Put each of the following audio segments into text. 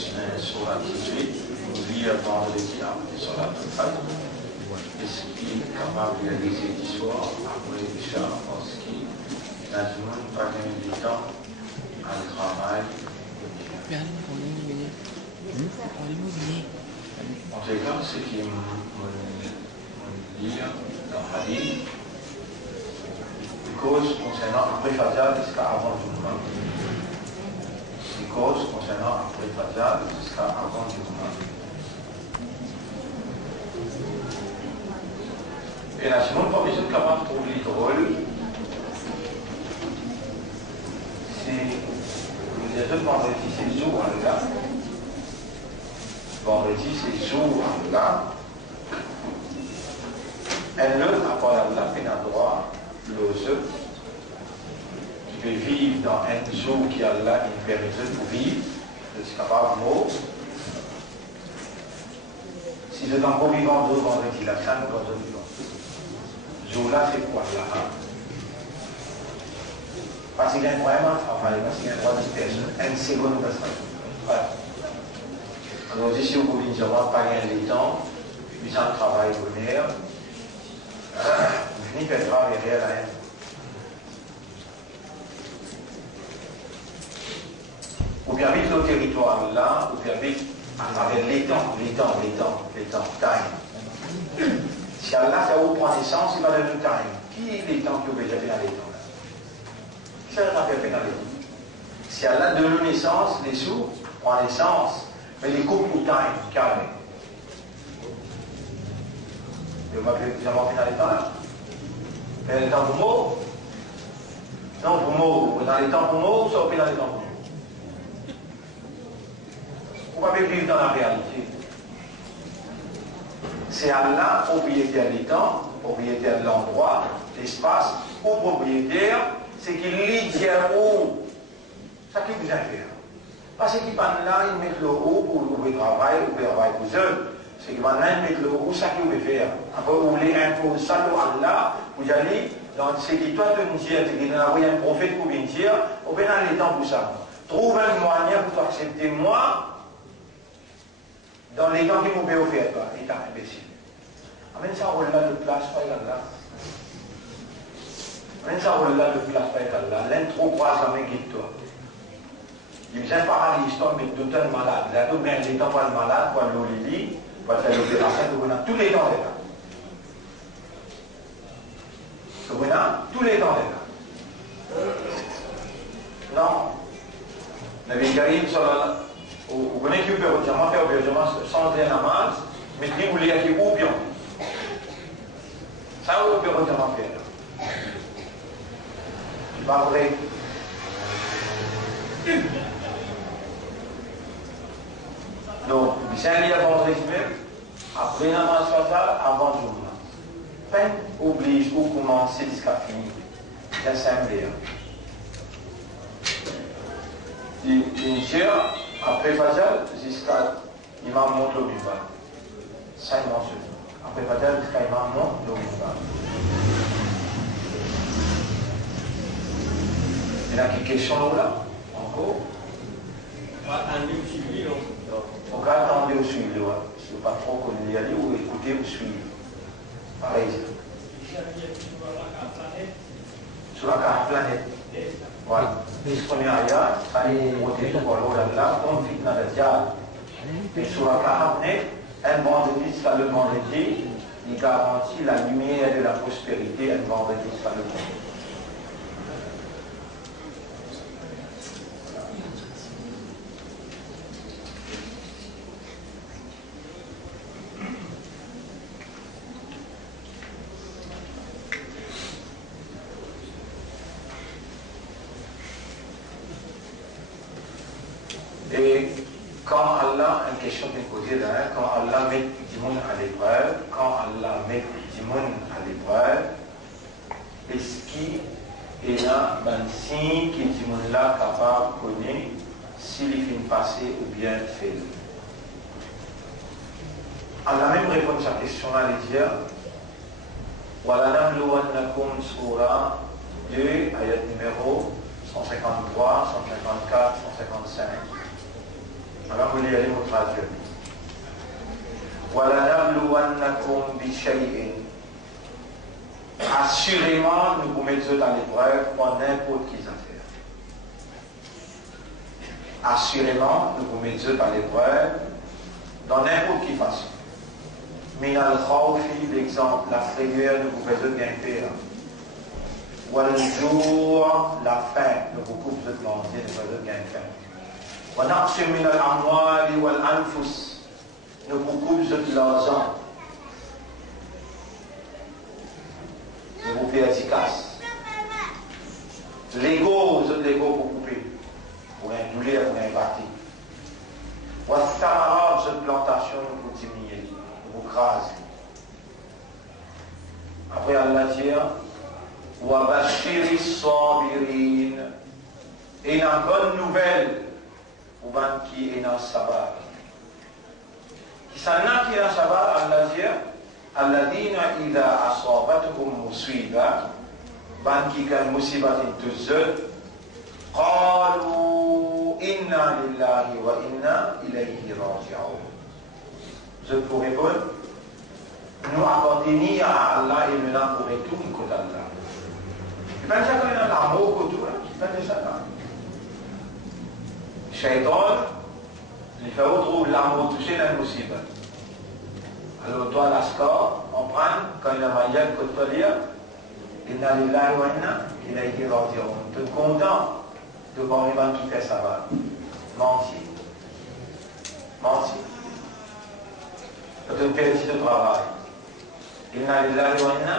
sur la 18, nous lire vendredi après sur la Fajr. Est-ce qu'il est capable de réaliser l'histoire après Isha parce qu'il n'a pas gagné du temps à le travail? En tout cas, ce qui me dit dans le hadith, les causes concernant après Fajr jusqu'à avant Jumu'ah. Les causes concernant après Fajr jusqu'à avant Jumu'ah. Et là, si on pas besoin de capable de trouver le rôle, c'est les autres vendredis, c'est le jour en là. Vendredi, c'est le jour en là. Et l'autre, à part la peine à droit, l'autre, qui peut vivre dans un jour qui a là une période pour vivre, c'est capable de mort. Si je suis encore vivant d'autres vendredis, la chaîne doit être vivant. Jour-là, c'est quoi là? Parce qu'il y a vraiment travail, parce qu'il y a un droit de personne, une seconde de voilà. Alors, si vous voulez dire, pas gagner le temps, puis ça travail bonheur, vous finissez par travailler à la haine. Ou bien vite le territoire là, ou bien vite avec les temps, time. Si Allah, ça vous prend naissance, il va donner le time. Qui est les temps que vous avez dans les temps là? Qui ça va faire dans les temps? Si Allah donne naissance, les sous prend naissance, mais les couples ou time, calme. Vous avez fait dans les temps là? Dans les temps pour mot? Non, pour mot. Dans les temps pour mot, ça va faire dans les temps pour mot. Vous ne pouvez pas vivre dans la réalité. C'est Allah, propriétaire du temps, propriétaire de l'endroit, l'espace, ou propriétaire, c'est qu'il lit dire où. Ça qui vous intéresse. Parce qu'il va là, il met le haut pour le travail, ou le travail pour eux. C'est qu'il va là, il met le haut, ça qu'il veut faire. Après, vous voulez imposer ça à Allah, vous allez, dans ce qui doit te dire, c'est qu'il y a un prophète pour venir dire, on va dans les temps pour ça. Trouve un moyen pour accepter moi. Dans les temps qui vous pouvez offrir, il est imbécile. Amène ça au-delà de place, pas là. Amène ça au-delà de place, pas là. L'un trop croise la main guide-toi. Il vient par l'histoire, mais tout un malade. Là, tout bien, les temps pas le malade, pour l'Olili, pour faire l'opération, tous les temps est là. Tous les temps est là. Non. Nabi Karim, vous connaissez qui peut dire, moi, je sans dire namaz, mais qui vous lire qui ou bien. Ça, vous pouvez dire, moi, faire. C'est pas vrai. Donc, c'est un lien vendredi même, après namaz fatal, avant le jour. Peine oblige ou commencer jusqu'à finir. C'est un simple. Une heure, après Fajr, jusqu'à l'imam monte au Biba. 5 mentions. Après Fajr, jusqu'à l'imam monte au Biba. Il y a quelques questions là, encore. On va attendre au suivi, non? On va attendre au suivi, si vous ne pas trop connaître, y aller ou écouter ou suivre. Pareil. Sur la carte planète. Voilà. Les premiers ayats, ça est monté pour l'Ollah, on fit dans le diable. Et sur la carte, un vendredi, ça le vendredi, il garantit la lumière de la prospérité, un vendredi, ça le vendredi. Et quand Allah, une question qui est posée là, quand Allah met du monde à l'épreuve, est-ce qu'il y a un signe que du monde là capable de connaître s'il est fin passé ou bien fait? Allah même répond à cette question-là, il dit وَلَنَبْلُوَنَّكُمْ Surah 2, ayat numéro 153, 154, 155. Alors vous lirez votre traduction. وَلَنَبْلُوَنَّكُمْ بِشَيْءٍ. Assurément, nous vous mettons dans l'épreuve en n'importe quelle affaire. Assurément, nous vous mettons dans l'épreuve dans n'importe quelle façon. Min al-khawfi, l'exemple, la frayeur, nous vous faisons gagner. Wal-jour, la faim, nous vous coupe de manger, nous vous faisons gagner. Wa-naqsim min al-amwali wal-anfus, nous vous coupe de l'argent. Nous vous faisons efficace. L'ego, vous êtes l'ego pour couper. Pour un douleur, pour un parti. Wa-thamara, vous êtes plantation, nous vous diminuer. Vous crasez. Après Allah dit wa bashiri sabirin, et une bonne nouvelle pour ceux qui est dans le sabbat. Qui s'en a qui est dans le sabbat, Allah dit alladhina idha asabatuhum musiba, ceux qui ont musiba tuzul, qalu inna lillahi wa inna ilayhi raji'un. Je pour répondre, nous appartenons à Allah et nous n'en pourrons tout que d'Allah. Je pense que c'est l'amour que tout, je pense que c'est ça. Shaitan, il fait retrouver l'amour touché dans le musiba. Alors toi, la score, on prend, quand il y a maillot que tu peux lire, inna lillahi wa inna ilayhi raji'un. Tu es content de voir les gens qui font ça va. Mentir. Mentir. C'est une période de travail. Inna lillahi wa inna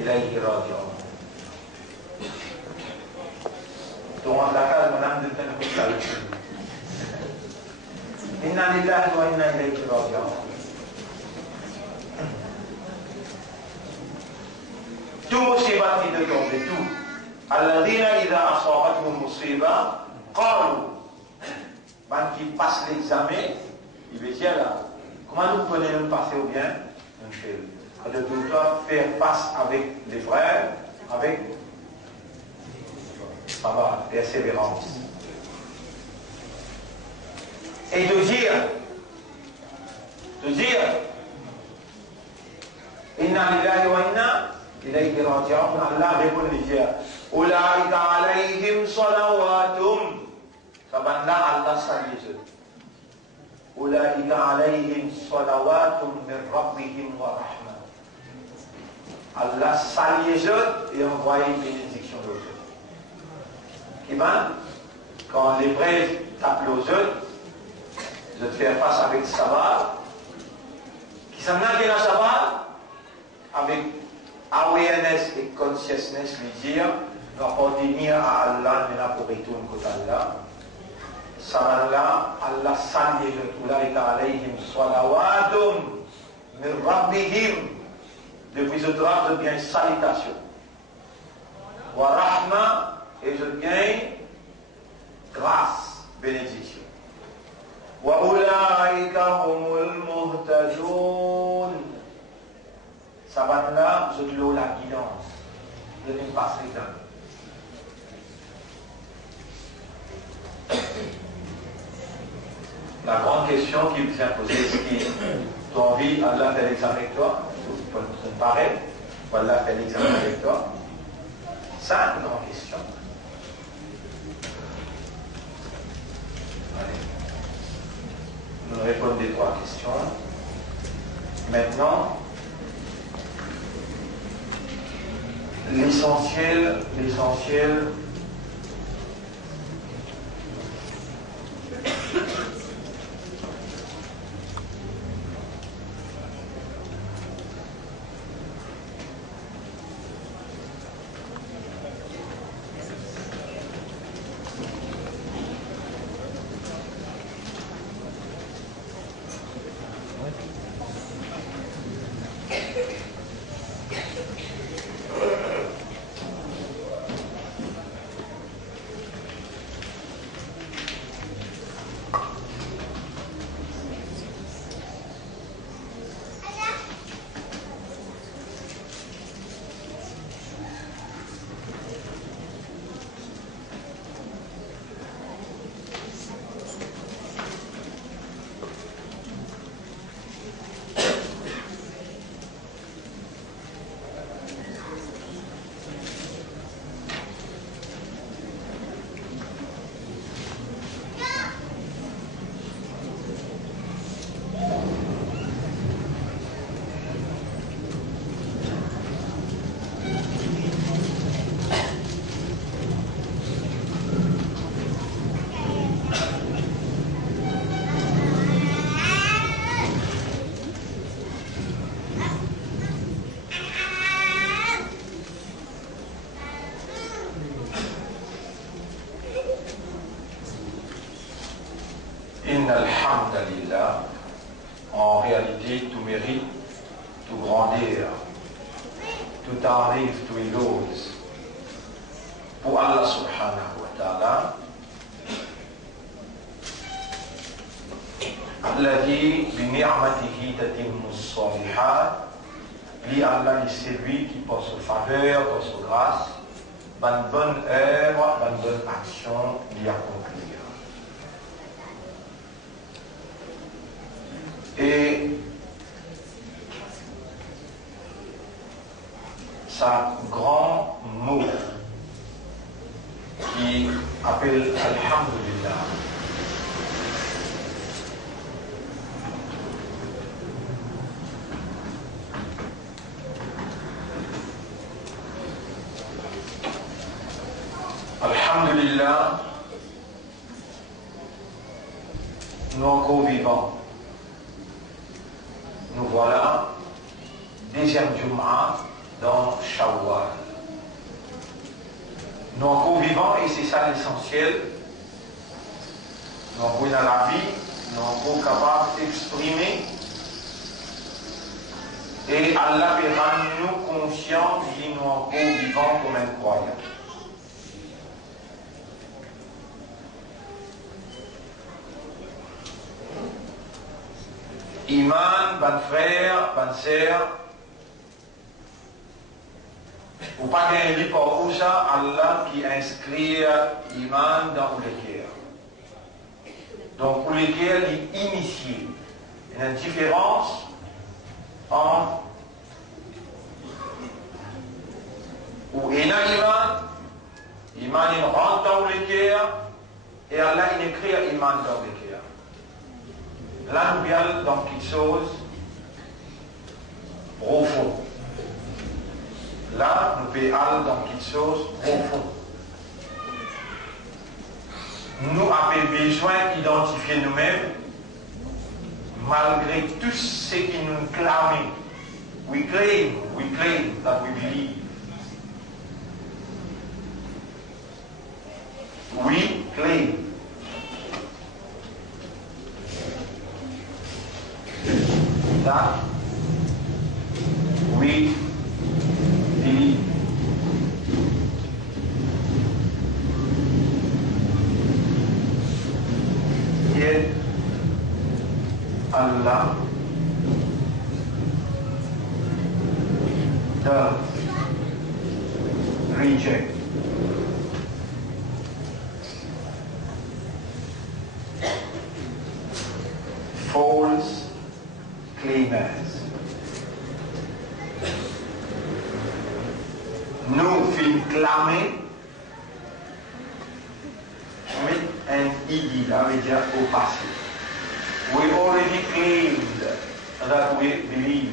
ilayhi raji'un. Tu rentres la case, mon âme de peine pour ça. Inna lillahi wa inna ilayhi raji'un. Tout musibat qui te tombe, tout. Alladhina idha asabatuhum musiba, qalu. Ben qui passe l'examen, il veut dire là. Comment nous pouvons nous passer au bien? De doit faire face avec les frères, avec persévérance. Et de dire, inna lillahi wa inna ilayhi raji'un. Allah répond de dire, ulaika alayhim salawatum. Sabanda Allah salue. أولئك عليهم صلوات من ربهم ورحمة. Allah salue les autres et envoie une bénédiction aux autres. Et bien, quand l'épreuve t'appelle aux autres, de te faire face avec le sabbat, qui s'en a dans le sabbat, avec awareness et consciousness, lui dire, nous appartenons à Allah, mais là pour retourner côté Allah. Saballah, Allah salli ulaika alayhim salawatum min rabbihim. Depuis ce droit, je gagne salutation. Wa rahma, et je gagne grâce, bénédiction. Wa ulaika humul muhtadun. Saballah, je te la guidance. Je ne passe les temps. La grande question qui vous est posée, est-ce que tu as envie, Allah fait l'examen avec toi, ça me paraît, ou Allah fait l'examen avec toi? C'est une grande question. Allez. Nous répondons des trois questions. Maintenant, l'essentiel, Alhamdulillah, en réalité, tout mérite, tout grandeur, tout tarif, tout éloge pour Allah subhanahu wa ta'ala, الذي بنعمته تتم الصالحات. Lui, Allah, c'est lui qui, par sa faveur, par sa grâce, une bonne œuvre, une bonne action, l'y accomplir. Et ça, grand mot qui appelle Alhamdulillah. Alhamdulillah, nous encore vivants. Nous voilà, deuxième Jum'a dans Shawwal. Nous encore vivants et c'est ça l'essentiel. Nous encore dans la vie, nous encore capables d'exprimer. Et Allah peut rendre nous conscients que nous encore vivants comme un croyant. Iman, bon frère, bonne sœur, ou pas gagner par où ça, Allah qui inscrit Iman dans le cœur. Donc, le cœur est initié. Il y a une différence entre où il y a Iman il rentre dans le cœur, et Allah il écrit Iman dans le cœur. Là, nous allons dans quelque chose profond. Là, nous allons dans quelque chose profond. Nous avons besoin d'identifier nous-mêmes malgré tout ce qui nous clame. We claim that we believe. We claim. That we believe. Yet Allah does reject. False claimers. Nous fin clamer with an ed, that veut dire au passé. We already claimed that we believe.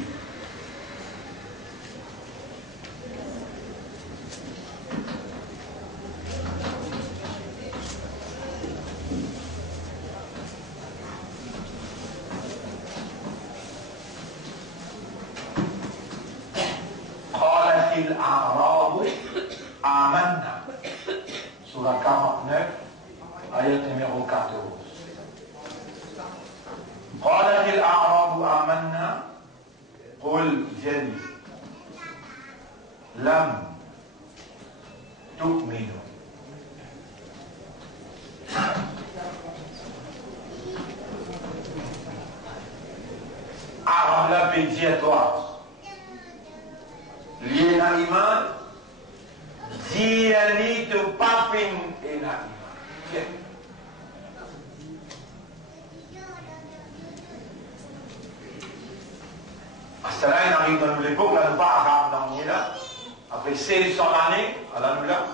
الأعراب آمنا Surah 49 ayat numéro 14. قالت الأعراب آمنا قل جل لم تؤمنوا Arabe la pédiatoire lié à l'iman, diani de papin et l'iman. Cela arrive dans l'époque, là, nous pas arabe dans le là, après 600 années, à la nous là,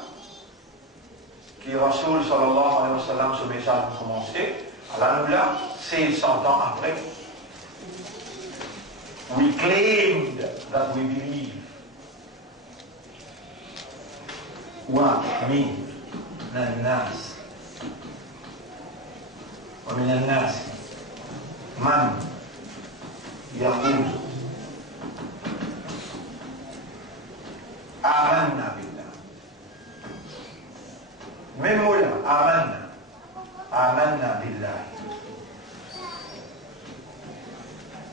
qui Rasoul sallallahu alayhi wa sallam, ce message a commencé, à la nous là, 600 ans après, we claimed that we believe. ومن الناس ومن الناس من يقول آمنا بالله من مولا آمنا بالله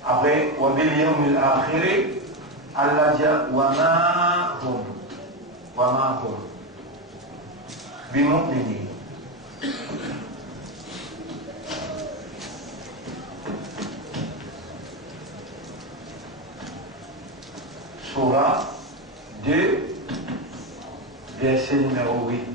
Après, wa bil yawmil akhir, Allah dit wa ma hum bimu'minin. Surah 2, verset numéro 8.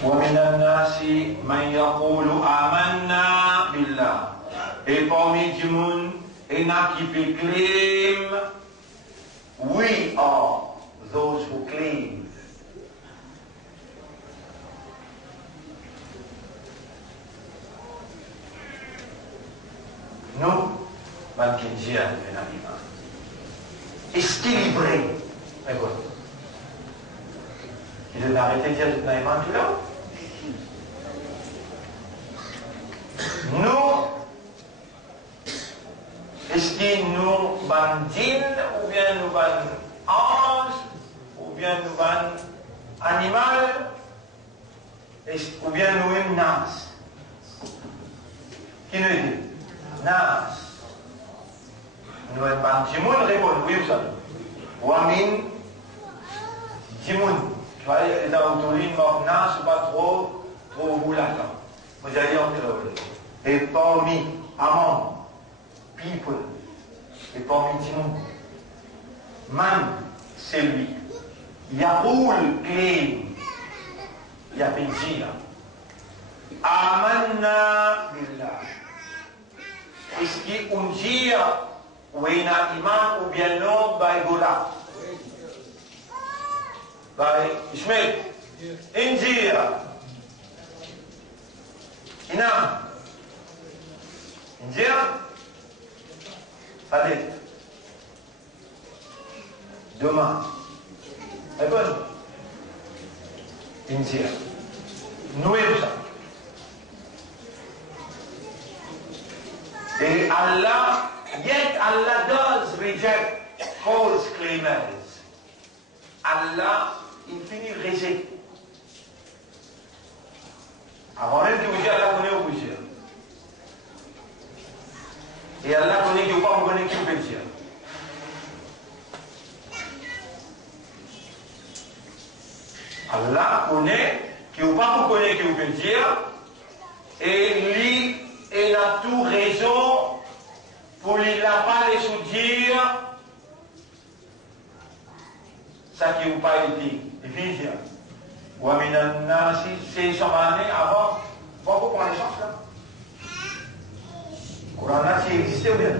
وَمِنَ النَّاسِ مَنْ يَقُولُ آمَنَّا بِاللَّهِ. Et parmi du monde, il y en a qui claim, we are those who claim. Nous, Bankinjian, équilibré. Écoute, il a arrêté de dire tout naïman tout là. Nous, est-ce que nous bandines, ou bien nous ban anges, ou bien nous ban animal, ou bien nous une nas? Qui nous dit? Nas. Nous avons ban Jimoun répond, oui ou ça? Wamin Jimoun. Tu vois, les autoris, Nas, c'est pas trop voulatant. Vous allez entendre. Et parmi among people, et parmi Jimoun, man, c'est lui. Yahoul claim, Yapinjia. Amanna billah. Est-ce qu'on dit ou il y a iman ou bien non, by Gola, by Ishmael, India, Inam, India, allez, demain, est bonne, India, nous et ça. Et Allah, yet Allah does reject false claimers. Allah, il finit rejeter. Avant même que vous dites, Allah connaît au dire. Et Allah connaît qui ou pas, vous connaissez qui vous peut dire. Allah connaît qui ou pas, vous connaissez qui vous peut dire. Et lui, il a tout raison pour lui n'a pas les soudire ça qui vous pas été. Et puis il dit, c'est son année avant, vous prenez chance là. Coran là, c'est existé ou bien?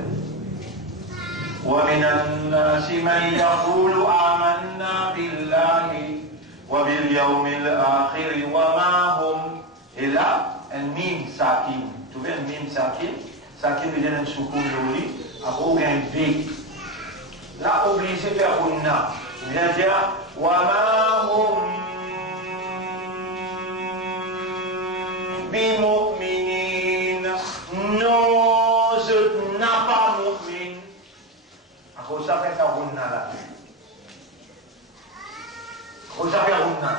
وَمِنَ النَّاسِ مَنْ يَقُولُ آمَنَّا بِاللَّهِ وَبِالْيَوْمِ الْآخِرِ وَمَا هُمْ. Et là, un mime sakin. Tu vois un mime sakin? Sakin veut dire un soukoun joli, après un V. Là, obligé de faire unna. Il vient dire وَمَا هُمْ بِمُؤْمِنِينَ. Non, je n'ai pas mu'min. Après ça, fait faire unna là. Après ça, faire unna.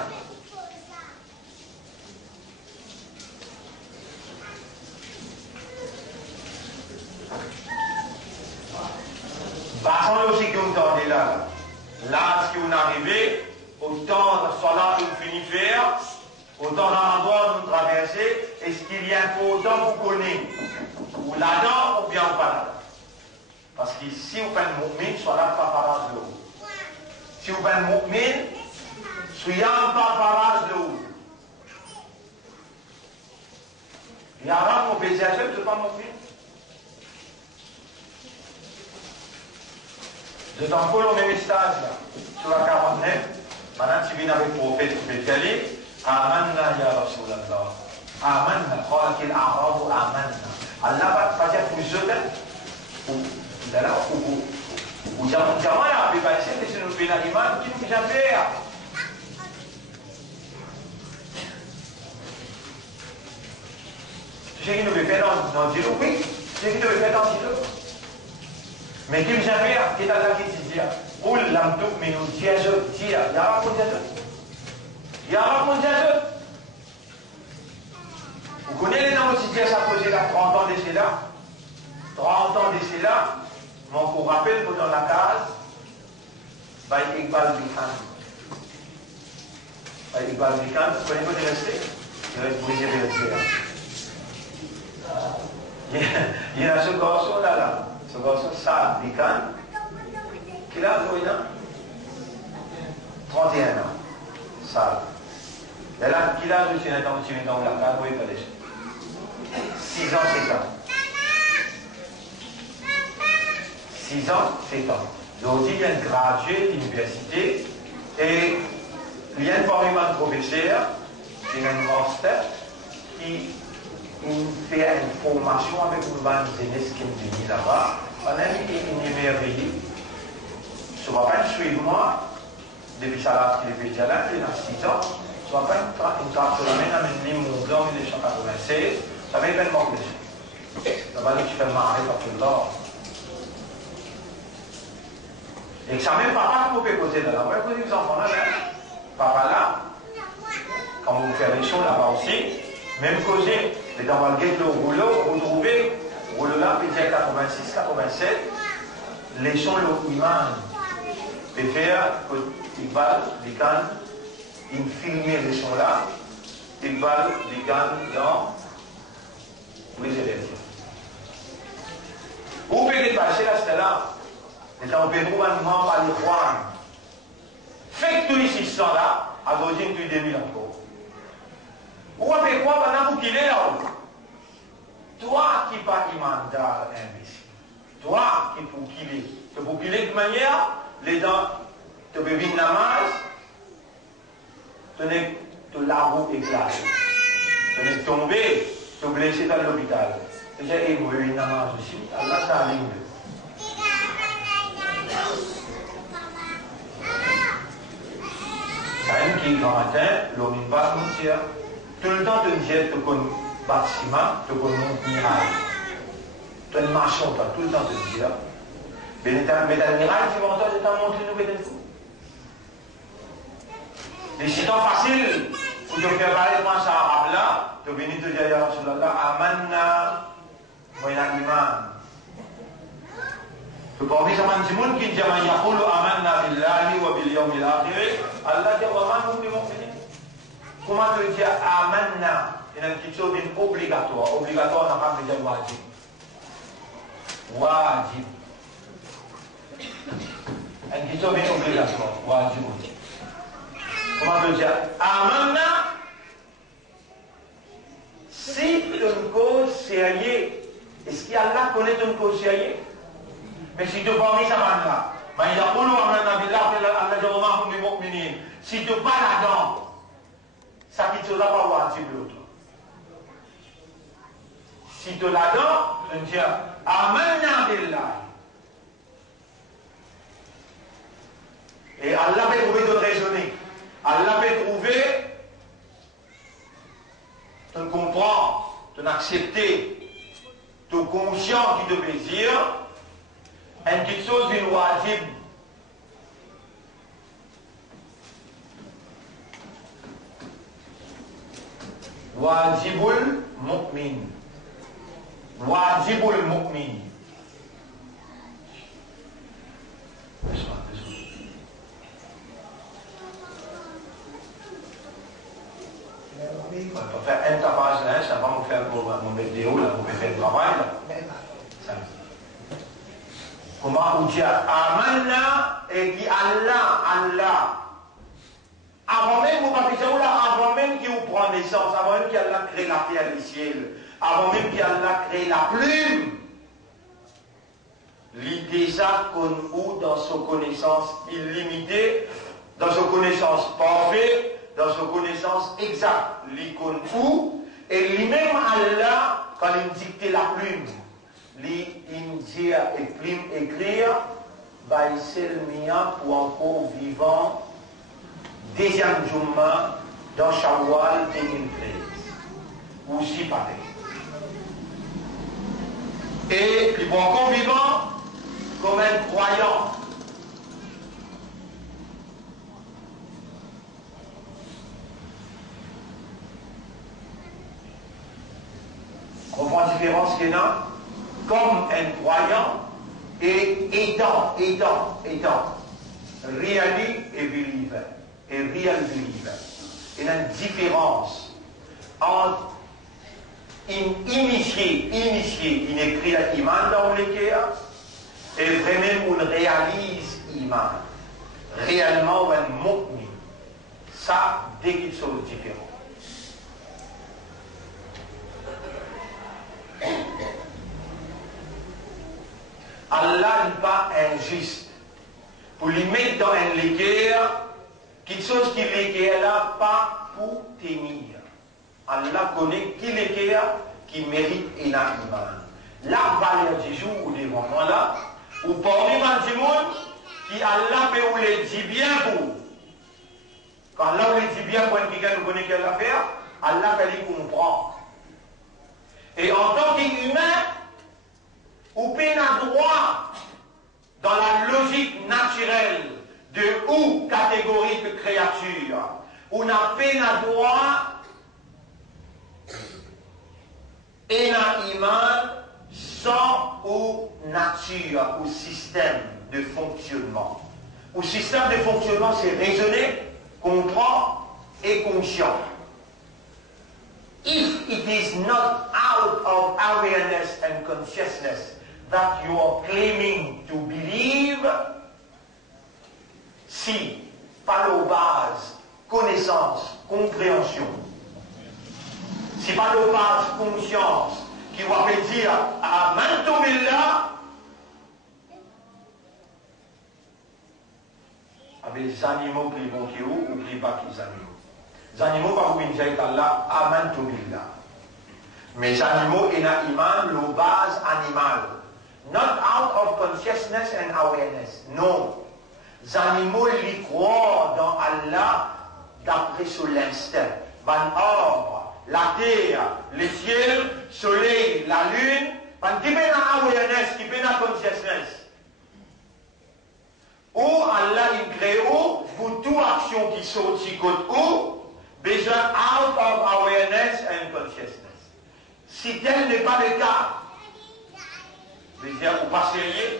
Passons aussi que vous entendez là. Là, ce que vous arrivez, autant de salat que vous finissez faire, autant d'endroits vous traversez, est-ce qu'il y a un peu autant vous connaissez? Ou là-dedans, ou bien pas là-dedans? Parce que si vous faites un mu'min, soit là pas parage de haut. Si vous faites un mu'min, soyez pas parage de haut. Il y a un mon baiser à ce n'est pas mu'min. Je t'envoie le même message là, sur la 49. Maintenant, tu viens avec le prophète, tu peux dire Amanna ya Rasulallah. Amanna. Quand il a arabe, Amanna. Allah va dire pour ceux ou jaman ya, puis passer, mais c'est nous fait l'animal qui nous vient faire. Tu sais qui nous fait faire dans le dialogue? Oui, tu sais qui nous fait faire dans le dialogue? Mais qui vient faire? Qui est Allah qui te dit? Oul lam tu'minu, dia je, dia. Ya raconte dia je. Ya raconte dia je. connaissez les noms aussi, ça posé là 30 ans de cela. 30 ans de cela, mon qu'on rappelle que dans la case, by Iqbal Bikhan. By Iqbal Bikhan, vous connaissez pas de rester? Il reste brisé vers le il y a ce garçon là, ce garçon, Saad Bikhan, qui a 31 ans. Saad. Et là, qui a reçu un temps dans la case, oui, pas déjà. 6 ans, 7 ans. 6 ans, 7 ans. Donc, il y a un gradué de l'université et il y a un professeur qui est un master qui fait une formation avec une bande jeunesse qui est venue là-bas. On a mis une merveille. Ce va pas suivre moi depuis ça qu'il est déjà là, il a 6 ans. Ce va pas une carte sur la main, mais une mondiale en 1996. Ça va être un manque de ça. Ça va nous faire marrer par tout l'or. Et que ça même papa qui peut causer là. Moi, je dis aux enfants là, papa là, quand vous faites les choses là-bas aussi, même causer, et dans le guet le rouleau, vous trouvez, rouleau là, peut-être 86, 87, les sons le iman, peut faire que Iqbal, Bikhan, il filme les sons là, Iqbal, Bikhan dans les élèves. Vous pouvez passer là, c'est là. Et on peut trouver un moment par les rois. Faites tout ici, ça là, à Godin, tu 2000 encore. Ou on fait quoi pendant qu'il est là-haut? Toi qui pas imandal, imbécile. Toi qui pour qu'il est. Tu pour qu'il est de manière, les dents, tu peux vivre namaz, tu n'es de la roue éclatée. Tu n'es tombé, tu es blessé dans l'hôpital. Tu dis, eh, moi, une namaz aussi, Allah, ça arrive. Quand qui est grand matin, l'homme va monter. Tout le temps, tu dis, tu connais bâtiment, tu connais mirail. Tu es marchand, tout le temps, tu dis là. Mais dans le mirail, tu vas entendre, tu as montré nous peut-être. Les citants faciles, pour te faire parler de ça arabe là, tu es venu te dire, Ya Rasulallah, Amanna, moi, il y a l'imam. Parmi les gens qui disent Amanna billahi wa bil yawmil akhir, Allah dit wa ma hum bimu'minin. Comment tu dis Amanna? Il y a quelque chose d'obligatoire. Obligatoire, on n'a pas besoin de wajib. Wajib. Il y a quelque chose d'obligatoire. Wajib. Comment tu dis Amanna? Si une cause sérieuse, est-ce qu'Allah connaît une cause sérieuse? Mais si tu parles ça là, si tu parles là-dedans, ça qui te l'a pas wajib l'autre. Si tu là-dedans, tu dis Amanna billah. Et Allah peut trouver de raisonner. Allah peut trouver de comprendre, de l'accepter, de conscient qui te plaisir. une petite chose d'une wajib. Wajibul mu'min. Wajibul mu'min. On va faire un tapage là, ça va me faire mon vidéo là, pour faire le travail là. Comment on dit Amanna et dit Allah. Avant même, vous parlez là, avant même qu'il vous prend naissance, avant même qu'Allah crée la terre et le ciel, avant même qu'Allah crée la plume, l'idée ça qu'on ou dans sa connaissance illimitée, dans sa connaissance parfaite, dans sa connaissance exacte, l'icône ou, et lui-même Allah, quand il dictait la plume, l'India et plume écrire, Baïsel Mia pour encore vivant, deuxième Jumma dans Shawwal 2013. Aussi pareil. Et puis pour encore vivant, comme un croyant. différence qu'il y a comme un croyant et étant. Really et believer. Et real believer. Il y a une différence entre initié, il écrit l'iman dans le cœur, et vraiment on réalise l'iman. Réellement, un mu'min. Ça, dès qu'ils sont différents. Allah n'est pas injuste pour lui mettre dans un légueur quelque chose qui légueur là pas pour tenir. Allah connaît qui légueur qui mérite un iman. La valeur du jour ou devant moi là, ou parmi du monde qui Allah peut vous le dire bien pour. Quand Allah vous le dit bien pour quelqu'un qui connaît quelle affaire, Allah peut lui comprendre. Et en tant qu'humain, ou peine à droit dans la logique naturelle de ou catégorie de créature, on a peine à droit et un iman sans ou nature ou système de fonctionnement. Ou système de fonctionnement, c'est raisonner, comprendre et conscient. If it is not out of awareness and consciousness that you are claiming to believe, si, par la base, connaissance, compréhension, si par la base, conscience, qui va faire dire Amantu billah, avec les animaux qui vont qui ou qui pas qui animaux. Les animaux pas vous dire Allah Amantu billah. Mais les animaux et la iman, la base animale. Not out of consciousness and awareness. Non. Les animaux les croient dans Allah d'après sur l'instinct. Van arbre, la terre, le ciel, le soleil, la lune, qui peut dans awareness, qui peut dans consciousness. Ou Allah il crée ou pour toute action qui sortit côté ou besoin out of awareness and consciousness. Si tel n'est pas le cas, c'est-à-dire ou pas sérieux,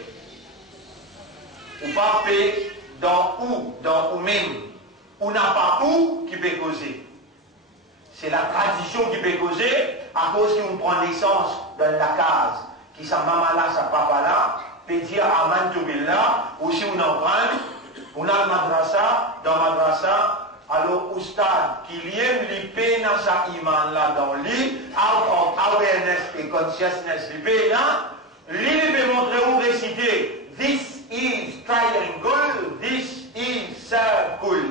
ou pas fait dans ou même, ou n'a pas où qui peut causer. C'est la tradition qui peut causer à cause qu'on prend naissance dans la case, qui sa maman là, sa papa là, peut dire Amantu billah, ou si on en prend, on a le madrasa, dans le madrasa, alors Oustad, qui aime l'ipé dans sa iman là, dans lui, out of awareness et consciousness, l'ipé là, lui peut montrer ou réciter, this is triangle, this is circle.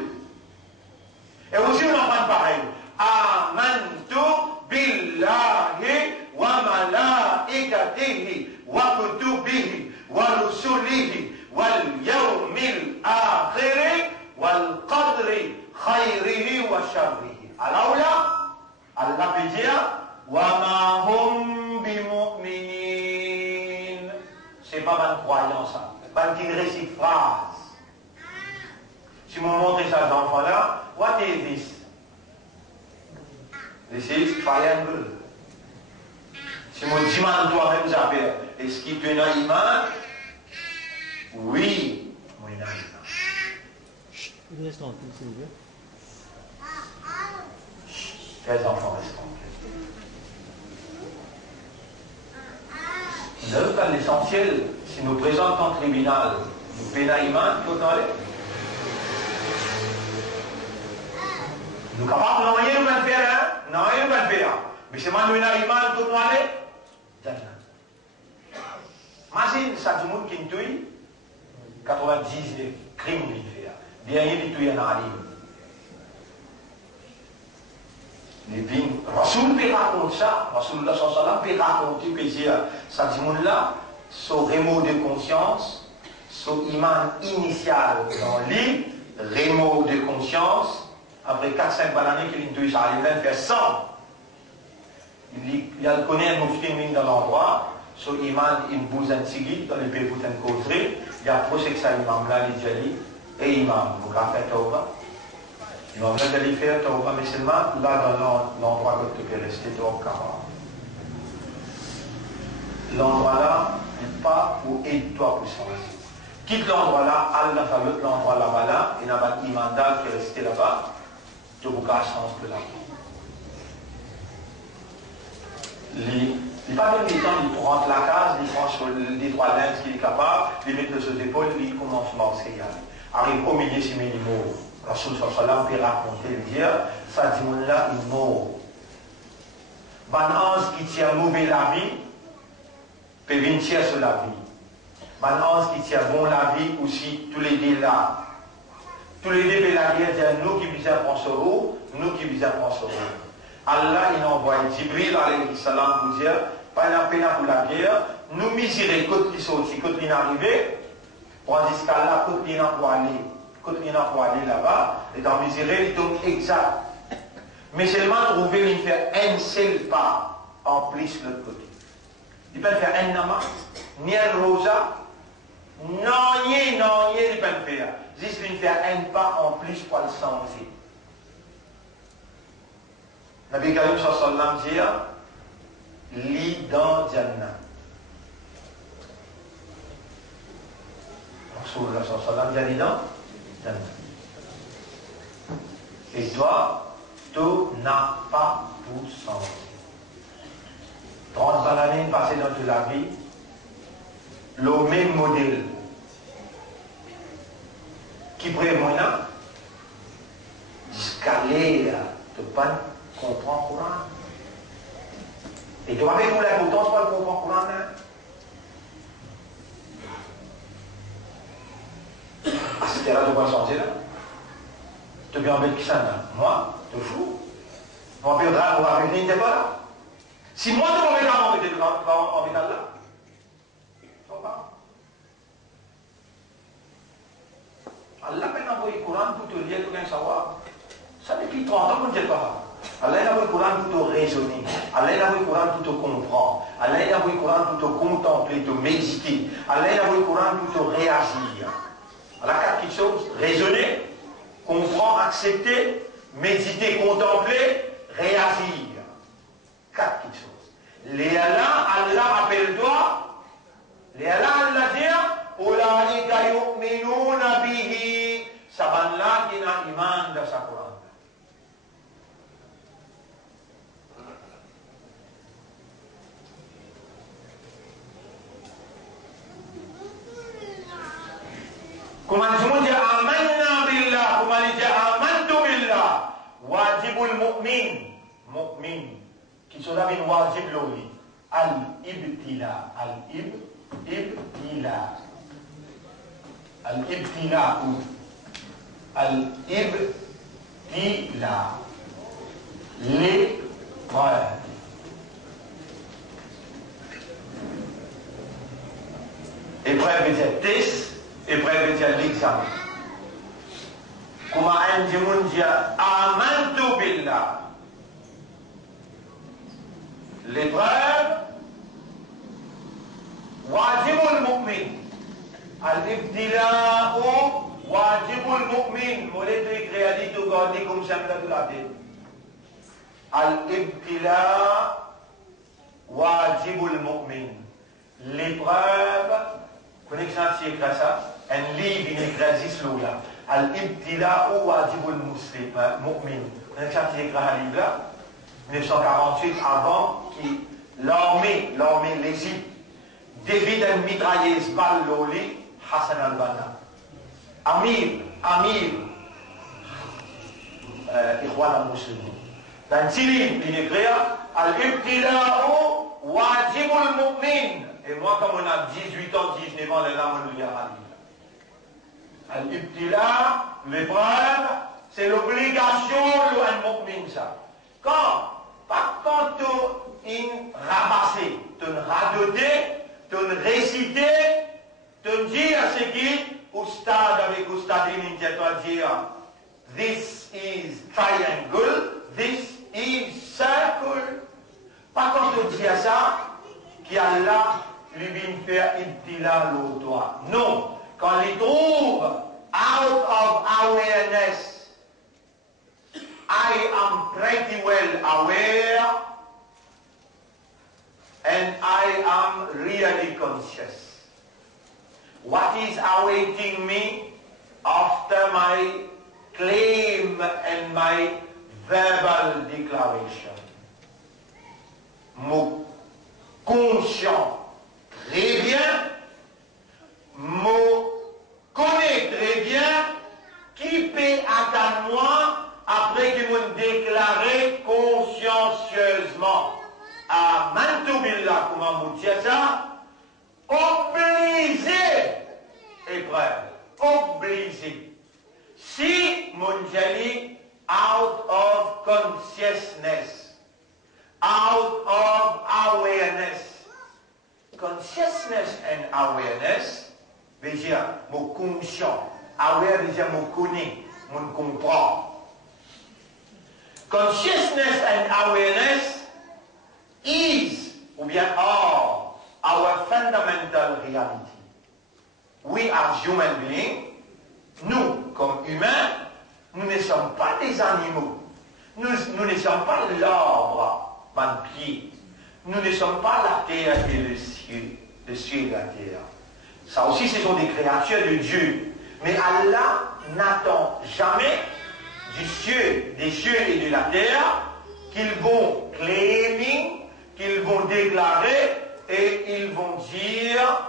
Et aussi on en prend pareil. Amantu billahi wa malaikatihi wa kutubihi wa rusulihi wal yawmil akhiri wal qadri khayrihi wa sharrihi. Alors là, Allah peut dire wa ma hum bimu'minin. C'est pas ma croyance, ça. Pas une récite phrase. Si vous montrez ça aux enfants là, what is this? This is triangle. Si vous dites toi-même, j'appelle, est-ce qu'il peut y avoir iman? Oui, moi, il y a iman. Vous restez en plus, s'il vous plaît. Les enfants restent tranquilles. Nous avons pas l'essentiel. Si nous présentons en tribunal, nous payons iman, il faut aller. Nous sommes capables de rien nous faire, hein? Non, rien nous faire. Mais c'est maintenant une iman, tout nous aller. Imagine ça du monde qui nous tue, 90 de crimes qu'il fait. Bien, il tue en alim. Les vignes, Rasoul peut raconter ça, Rasoulullah sallallahu peut raconter que ça du monde là, son remous de conscience, son iman initial dans lui, remous de conscience. Après 4-5 années qu'il a ça arrive à faire 100. Il a connu un moufti dans l'endroit, so iman in bouzan sigit, dans les pays bouzan causerie, il y a trop que ça imam là, il dit, et imam, vous avez fait tauba. Imam là, il fait tauba, mais seulement là dans l'endroit où tu peux rester, tu vas l'endroit là n'est pas pour aide-toi pour changer. Quitte l'endroit là, Allah fait l'autre l'endroit là-bas là, et n'a pas d'imandal qui est resté là-bas, tu vous caches chance de là. Il n'est pas donné le temps, il rentre la case, il prend sur les trois lens qu'il est capable, il met sur ses épaules, il commence à marcher. Arrive au milieu, c'est mes mots. Rasoul sallam peut raconter, le dire, ça dit là, il mort. Ban qui tient mauvais la vie, peut venir sur la vie. Ban qui tient bon la vie aussi, tous les deux là. Tous les deux la guerre, c'est nous qui visons prendre ce roue, nous qui visons prendre ce roue. Allah, il envoie Jibril, alayhi salam, pour dire, pas la peine pour la guerre, nous misérer, côté qui sont aussi, côté qui arrivé, tandis qu'Allah, côté qui pour aller là-bas, et dans misérer, il tombe exact. Mais seulement trouver, il fait un seul pas en plus de l'autre côté. Il peut faire un nama, ni un rosa, non, il peut faire. Juste il fait un pas en plus pour le changer. Nabi Karim sallam dit, lit dans Jannah. Rasulullah sallam dit, lit dans Jannah. Et toi, tu n'as pas tout changé. 30 années passées dans toute la vie, le même modèle qui prévoit jusqu'à l'air de pas comprendre le Coran. Et tu vas avec vous l'importance pour comprendre le Coran. Ah, c'était là, tu vas changer là. Tu viens avec qui ça là? Moi, tu fous. On va venir, t'es pas là. Si moi, tu vas mettre là, on va mettre là. Tu vois pas? Allah a envoyé le Coran pour te lire, pour savoir. Ça depuis 30 ans, on ne dit pas. Allah a envoyé le Coran pour te raisonner. Allah a envoyé le Coran pour te comprendre. Allah a envoyé le Coran pour te contempler, te méditer. Allah a envoyé le Coran pour te réagir. Allah a quatre choses: raisonner, comprendre, accepter, méditer, contempler, réagir. Quatre choses. Les Allah appelle-toi. Les Allah dit, Ulaika yu'minuna bihi. Sabanlah qui n'a iman de sa Coran. Comment je dis amanna billah, comment je dis amantu billah. Wajibul mu'min, qui sont là une wajib l'oli. Al-ibtila, al-ibtila. Al-ibtila ou al-ibtila. L'épreuve. Épreuve veut dire test, épreuve veut dire l'examen. Comment un monde dit amantu billah. L'épreuve, wajibul mu'min. Al-ibtila'u wajibul mu'min. Mollet de créalit au garder comme ça de la vie. Al-ibtila' wajibul mu'min. L'épreuve, connexion c'est écrit ça, un livre il existe là. Al-ibtila'u wajibul mu'min. Connexion c'est écrit un livre là. 1948, avant que l'armée, l'Égypte, dévide une mitrailleuse balle l'oli, Hassan al-Banna. Amir, Ikhwan al-Muslimin. Dans Tilim, il écrit Al-Ibtila'u wajibul mu'min. Et moi, comme on a 18 ans, 19 ans, les larmes nous disent Al-Ibtila', l'épreuve, c'est l'obligation de mu'min, ça. Pas quand tu ramasses, tu radotes, tu récites, tu dis à ce qui, Oustad avec Oustadine, tu dois dire, this is triangle, this is circle. Pas quand tu dis à ça, qu'Allah lui vient faire ibtila le doigt. Non, quand il trouve out of awareness, I am pretty well aware and I am really conscious. What is awaiting me after my claim and my verbal declaration? Mon conscient très bien, mon connaît très bien qui peut attendre moi après que vous déclarez consciencieusement. Amen to billah, comment vous dites ça? Obligé, Hébreu, obligé. Si mon jali out of consciousness, out of awareness, consciousness and awareness veut dire mon conscient, aware veut dire mon connaît, mon comprend. Consciousness and awareness is, ou bien are, our fundamental reality. We are human beings. Nous, comme humains, nous ne sommes pas des animaux. Nous ne sommes pas l'arbre, mon pied. Nous ne sommes pas la terre et le ciel et la terre. Ça aussi, ce sont des créatures de Dieu. Mais Allah n'attend jamais des cieux et de la terre qu'ils vont claiming, qu'ils vont déclarer et ils vont dire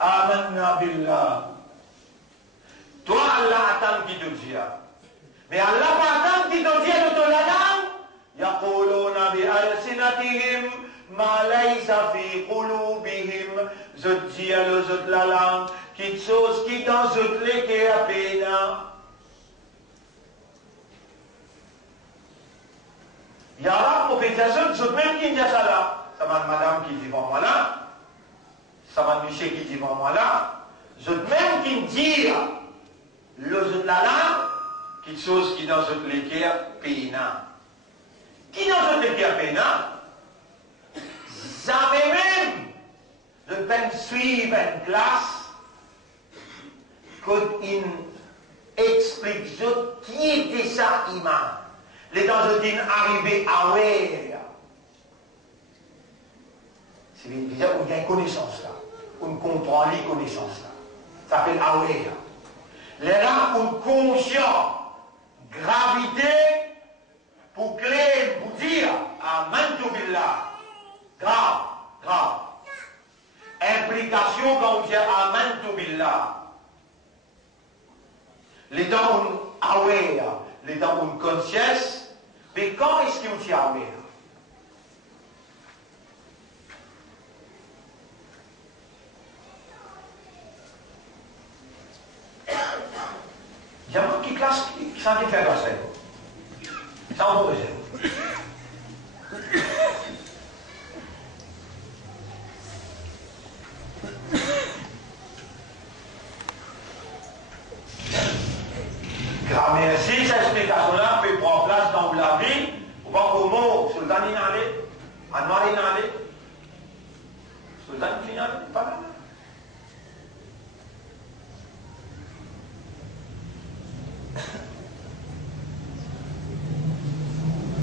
Amanna billah. Toi, Allah attend qu'il te dise. Mais Allah pas attend qu'il te dise de ton langue. Yaquluna bi alsinatihim ma laysa fi qulubihim. Je dis à l'autre la langue, quelque chose qui dans ce clé à peine. Il y a la prophétisation, je même qui dit ça là. Ça m'a madame qui dit moi là. Ça m'a monsieur qui dit moi là. Je même qui dit l'autre la langue, quelque chose qui dans ce clé à peine. Qui dans ce clé à peine? Jamais même. Je peux suivre une classe qu'il explique qui était ça, imam. Les temps de din arrivé à Wéa. C'est déjà où il y a une connaissance là. On comprend les connaissances là. Ça s'appelle Awéa. Les là, on conscient gravité pour clé, pour dire Amantu billah. Grave, grave. Implication quand on dit Amantu billah. Les temps on aware, les temps on conscious, mais quand est-ce qu'on dit aware? Il y a un qui classe qui s'en fait faire ça. Ça en vaut raison. Grammaire, si cette explication-là peut prendre place dans la vie, ou pas qu'au mot, Sultan Inale, Anwar Inale, Sultan Inale, pas mal.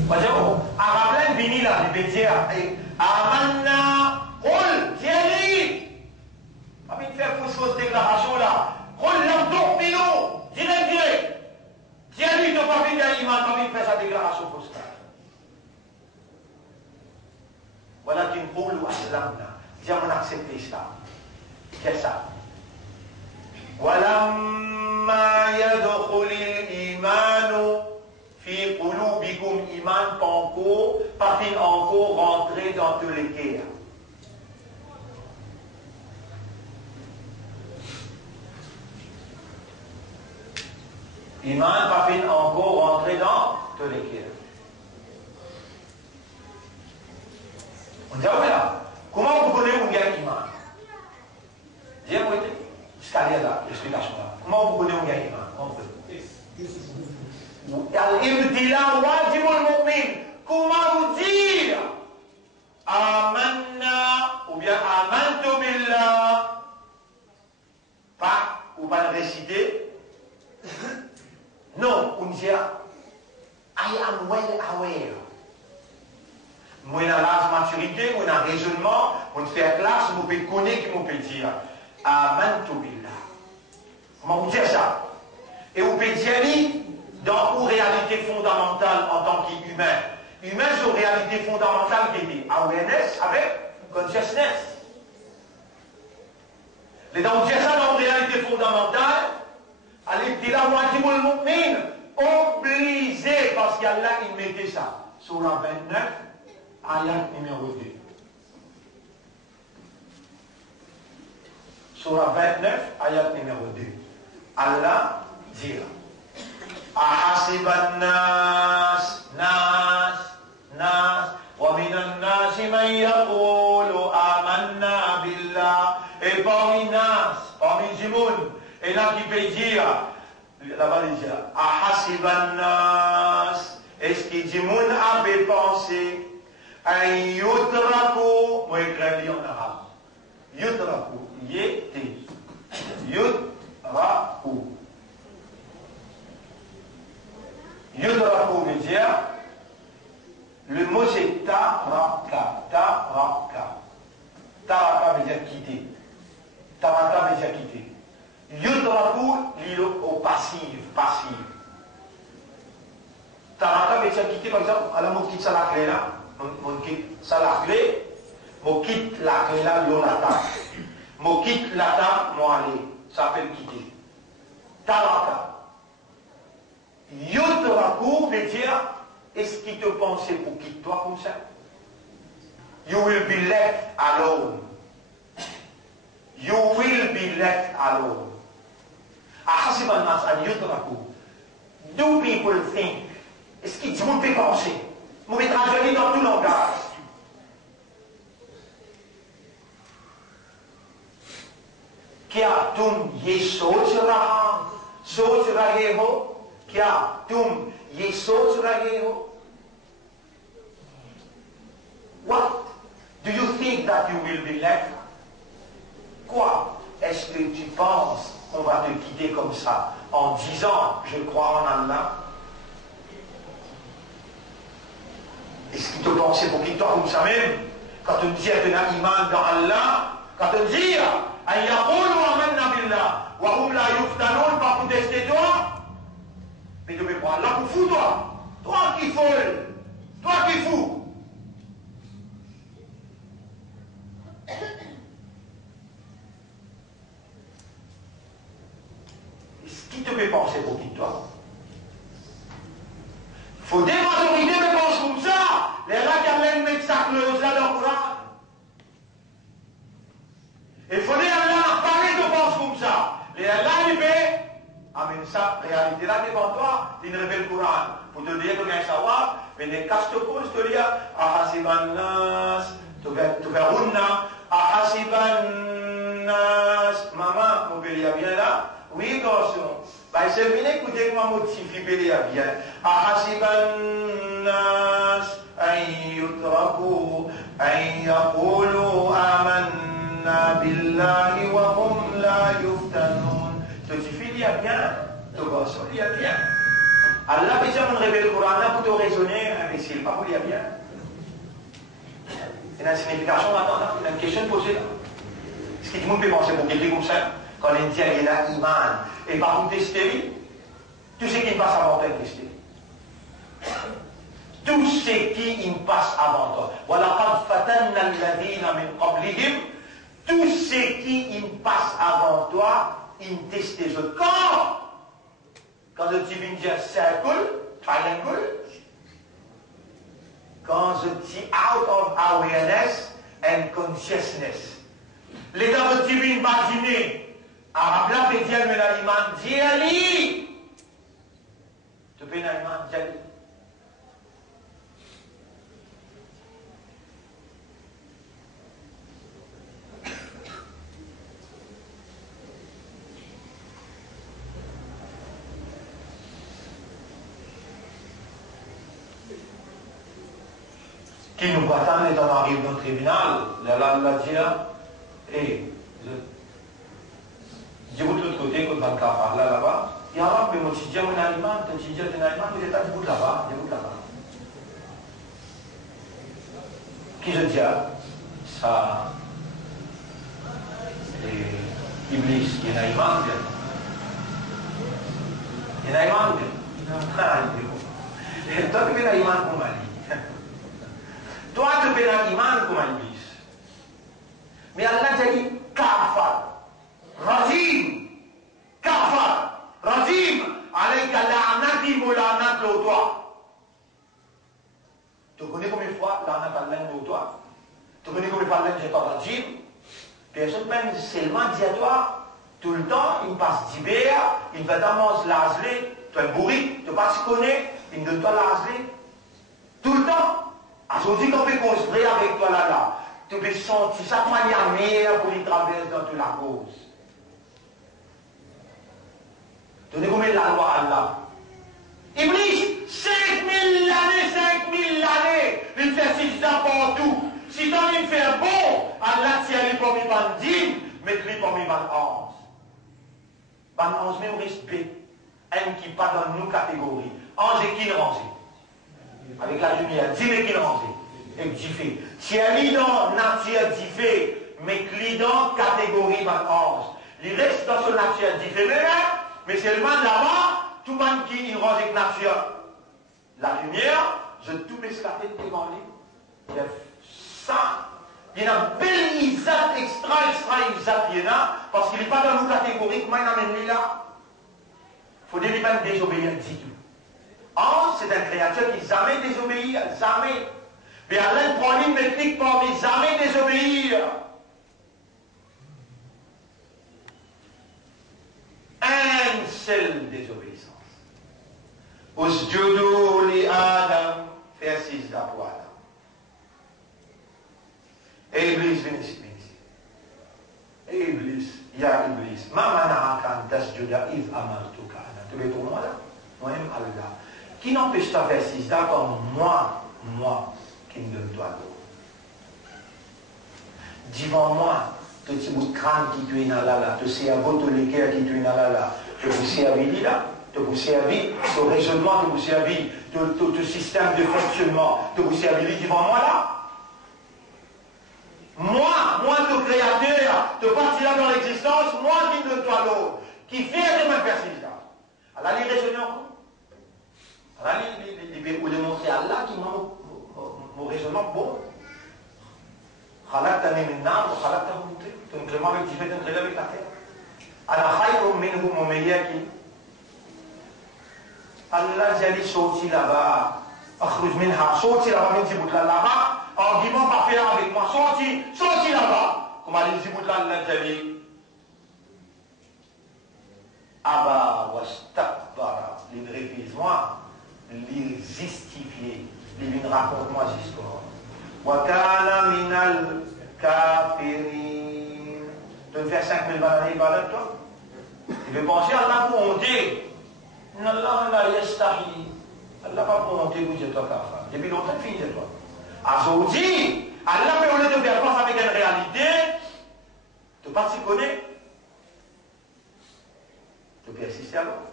Voyez-vous, Arablen Bini là, il veut dire, Amanna, Hol, Thierry, pas bien faire fausse déclaration là, Hol, l'abdour, Mino, direct. Thierry, tu n'as pas vu d'Aliman, pas bien faire sa déclaration postale. Voilà qu'une Hol ou Aslamna, dire on accepte ça. Qu'est-ce ça? Walamma yadkhulil imanu fi qulubikum iman pas fin encore rentrer dans tous les cœurs. Iman pas fin encore rentrer dans tous les cœurs. On dit, oui là, comment vous connaissez où il y a iman? Dis-moi, jusqu'à là, l'explication là. Comment vous connaissez où il y a iman? Al-ibtila wajibul mu'min. Comment vous dire Amanna ou bien Amantu billah? Pas, ou pas le réciter. Non, on dit I am well aware. moi dans l'âge maturité, moi dans raisonnement, moi faire classe, moi peut connaître, moi peut dire amantu billah. Comment vous dire ça? Et vous pouvez dire dans une réalité fondamentale en tant qu'humain. Humain, c'est une réalité fondamentale qui est awareness avec consciousness. Les dents dire ça dans une réalité fondamentale, allez dire la moitié pour le mu'min, obligé, parce qu'Allah il mettait ça. Sur la 29, ayat numéro 2. Sur la 29, ayat numéro 2. Allah dit Ahasiban nas, wa minan nasi man yaqulu amanna billah. Et parmi nas, parmi Jimoun, et là qui peut dire, là-bas il dit Ahasiban nas, est-ce que Jimoun avait pensé à yutraku, moi écris en arabe, yutraku, yété, yutraku. Yudraku veut dire, le mot c'est taraka, taraka. Taraka veut dire quitter. Taraka veut dire quitter. Yudraku, l'île au passif, passif. Taraka veut dire quitter, par exemple, alors on quitte ça la clé là, on quitte ça la clé, on quitte la clé là, l'on l'attaque. On quitte la table, on aller, ça s'appelle quitter. Taraka. Yudraku veut dire, est-ce qu'il te pensait pour quitter toi comme ça? You will be left alone. You will be left alone. Ahasiban nas an yudraku. Do people think? Est-ce qu'ils vont te penser? Vous pouvez traduire dans tout langage. Kya tum ye soch rahe ho? क्या तुम ये सोच रहे हो? What do you think that you will be left? Quoi est-ce que tu penses qu'on va te quitter comme ça en disant je crois en Allah? Est-ce qu'il te pensait pour quitter toi comme ça même? Quand on dit que tu as iman dans Allah, quand on dit an yaqulu amanna billah wa hum la yuftanun, pas pour tester toi? Mais tu ne peux pas Allah pour fou, toi. Toi qui folle. Toi qui fou. Est-ce qui te fait penser pour qui toi? Il faut des majorités de penser comme ça. Les gens qui amènent mettre ça close là dans le Coran. Il faut des gens parler de penser comme ça. Les gens qui paient. Amène ça, réalité là devant toi, tu ne révèles le Coran. Pour te dire que tu as savoir, mais les castes te posent, te dire, Ahasiban nas, tu fais Runna, Ahasiban nas, maman, mon bébé a bien là? Oui, garçon. Bah, c'est bien écoutez moi motif, bébé a bien. Ahasiban nas, an yutraku, an yaqulu amanna billahi wa hum la yuftanun. Tu fais il y a bien, tu vas sur il y a bien. Allah peut dire on révèle le Coran là pour te raisonner, imbécile, pas pour il y a bien. C'est une signification maintenant, c'est une question posée là. Est-ce que tout le monde peut penser pour quelqu'un comme ça, quand on dit il a iman, et par contre tester, tout ce qui passe avant toi est testé. Tout ce qui passe avant toi. Voilà, quand fatanna alladhina min qablihim, tout ce qui passe avant toi, in teste les autres. Quand je dis circle, triangle, quand je dis out of awareness and consciousness. Les gens de Tibin imaginer, arabe là, peut dire, mais l'aliman diali. Tu peux l'aliman diali. Qui nous attend et on arrive dans le tribunal, là, l'a dit là, et je vous de l'autre côté, quand on va là, là-bas, il y a un peu de si j'ai un aliment, vous êtes à bout là-bas, Qui je dis ça, c'est Iblis qui est naïman. Il est naïman. Toi, tu es naïman comme Ali. Toi, tu es naïman comme Iblis. Mais Allah a dit kafar, rajim, kafar, rajim, alayka la'nati moulanat l'autoir. Tu connais combien de fois l'anat Allah l'autoir? Tu connais combien de fois Allah j'ai pas rajim? Personne même seulement dit à toi, tout le temps, il me passe d'hiver, il va d'amance l'azlé, tu es un bourri, tu ne pas se connaître, il me donne toi l'azlé. Tout le temps. Aujourd'hui, quand on peut construire avec toi là, tu peux sentir chaque manière meilleure pour y traverser dans toute la cause. Tu connais combien la loi Allah? Iblis, 5000 années, il fait 6 ans partout. Si tu as faire bon, Allah tient les pommes bandines, mais les pommes bandits. Bandits, mais au respect. Un qui pas dans nos catégories. Ange et qui rangé. Avec la lumière, dis mais qui rangé. Et qui fait. Si elle est dans nature différée, mais qui dans catégorie bandits. Il reste dans son nature différée, mais seulement là-bas, tout le monde qui range avec nature. La lumière, je tout esclater devant lui. Ça, il y a un bel Isaac extra Isaac, il y en a, parce qu'il n'est pas dans nos catégories, comment il amène lui là? Il faut dire qu'il désobéir du tout. Ange, c'est un créature qui jamais désobéit, jamais. Mais Allah prend une technique pour ne jamais désobéir. Une seule désobéissance. Usjudu li Adam, faire 6 d'appoint. Et Iblis, viens ici. Et Iblis, il y a Iblis. Ma mana'aka tasjuda iz amartuka. Tu veux pour moi là? Moi-même Allah. Qui n'empêche ta faire 6 d'accord? Moi, qui me donne toi l'eau. Devant moi, tout ce bout de crâne qui tu es là, tout ce cerveau, tout le cœur qui tu es là, tu vous servis là, tu vous servis, ton raisonnement, tu vous servis, tout système de fonctionnement, tu vous servis devant moi là. Moi, ton créateur, te parti là dans l'existence, moi qui donne toi l'eau, qui fait de ma persistance. Allah les raisonnements. Allah les peut démontrer à Allah qui m'a mon raisonnement bon. خلقتني من نار وخلقته من طين. Tu me crées avec divin, tu me crées avec la terre. أنا خير منه ممياكي. Allah j'ai sorti là-bas. أخرج منها sorti là-bas من Djibouti là-bas. Argument pas faire avec moi. Sorti là-bas. Comme Ali Djibouti là, j'ai dit. Aba wastakbara. Il révise-moi. Il justifier. Il raconte-moi cette histoire. Wakana minal kafirin. Tu veux faire 5000 bananes avec toi? Tu veux penser à Allah pour honter? Allah la yastahi. Allah va pour honter, vous êtes toi kafir. Depuis longtemps, fini de toi. Aujourd'hui, Allah peut au lieu de faire face avec une réalité, tu pas s'y connaître. Tu persistes alors.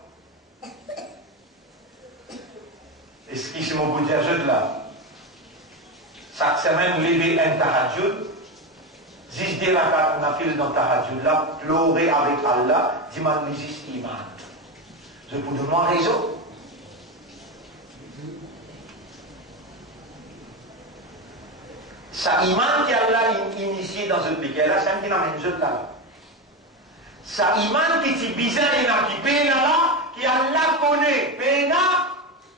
Est-ce que c'est mon bout de jeu là? Chaque semaine, lever un tahajjud, 10 rakat on a fait dans tahajjud là, pleurer avec Allah, dis-moi, juste iman. Je vous demande raison. Ça iman qui Allah initié dans ce pays là, c'est un qui n'a même jeu là. Ça iman qui est bizarre qui peine là, qui Allah connaît, peine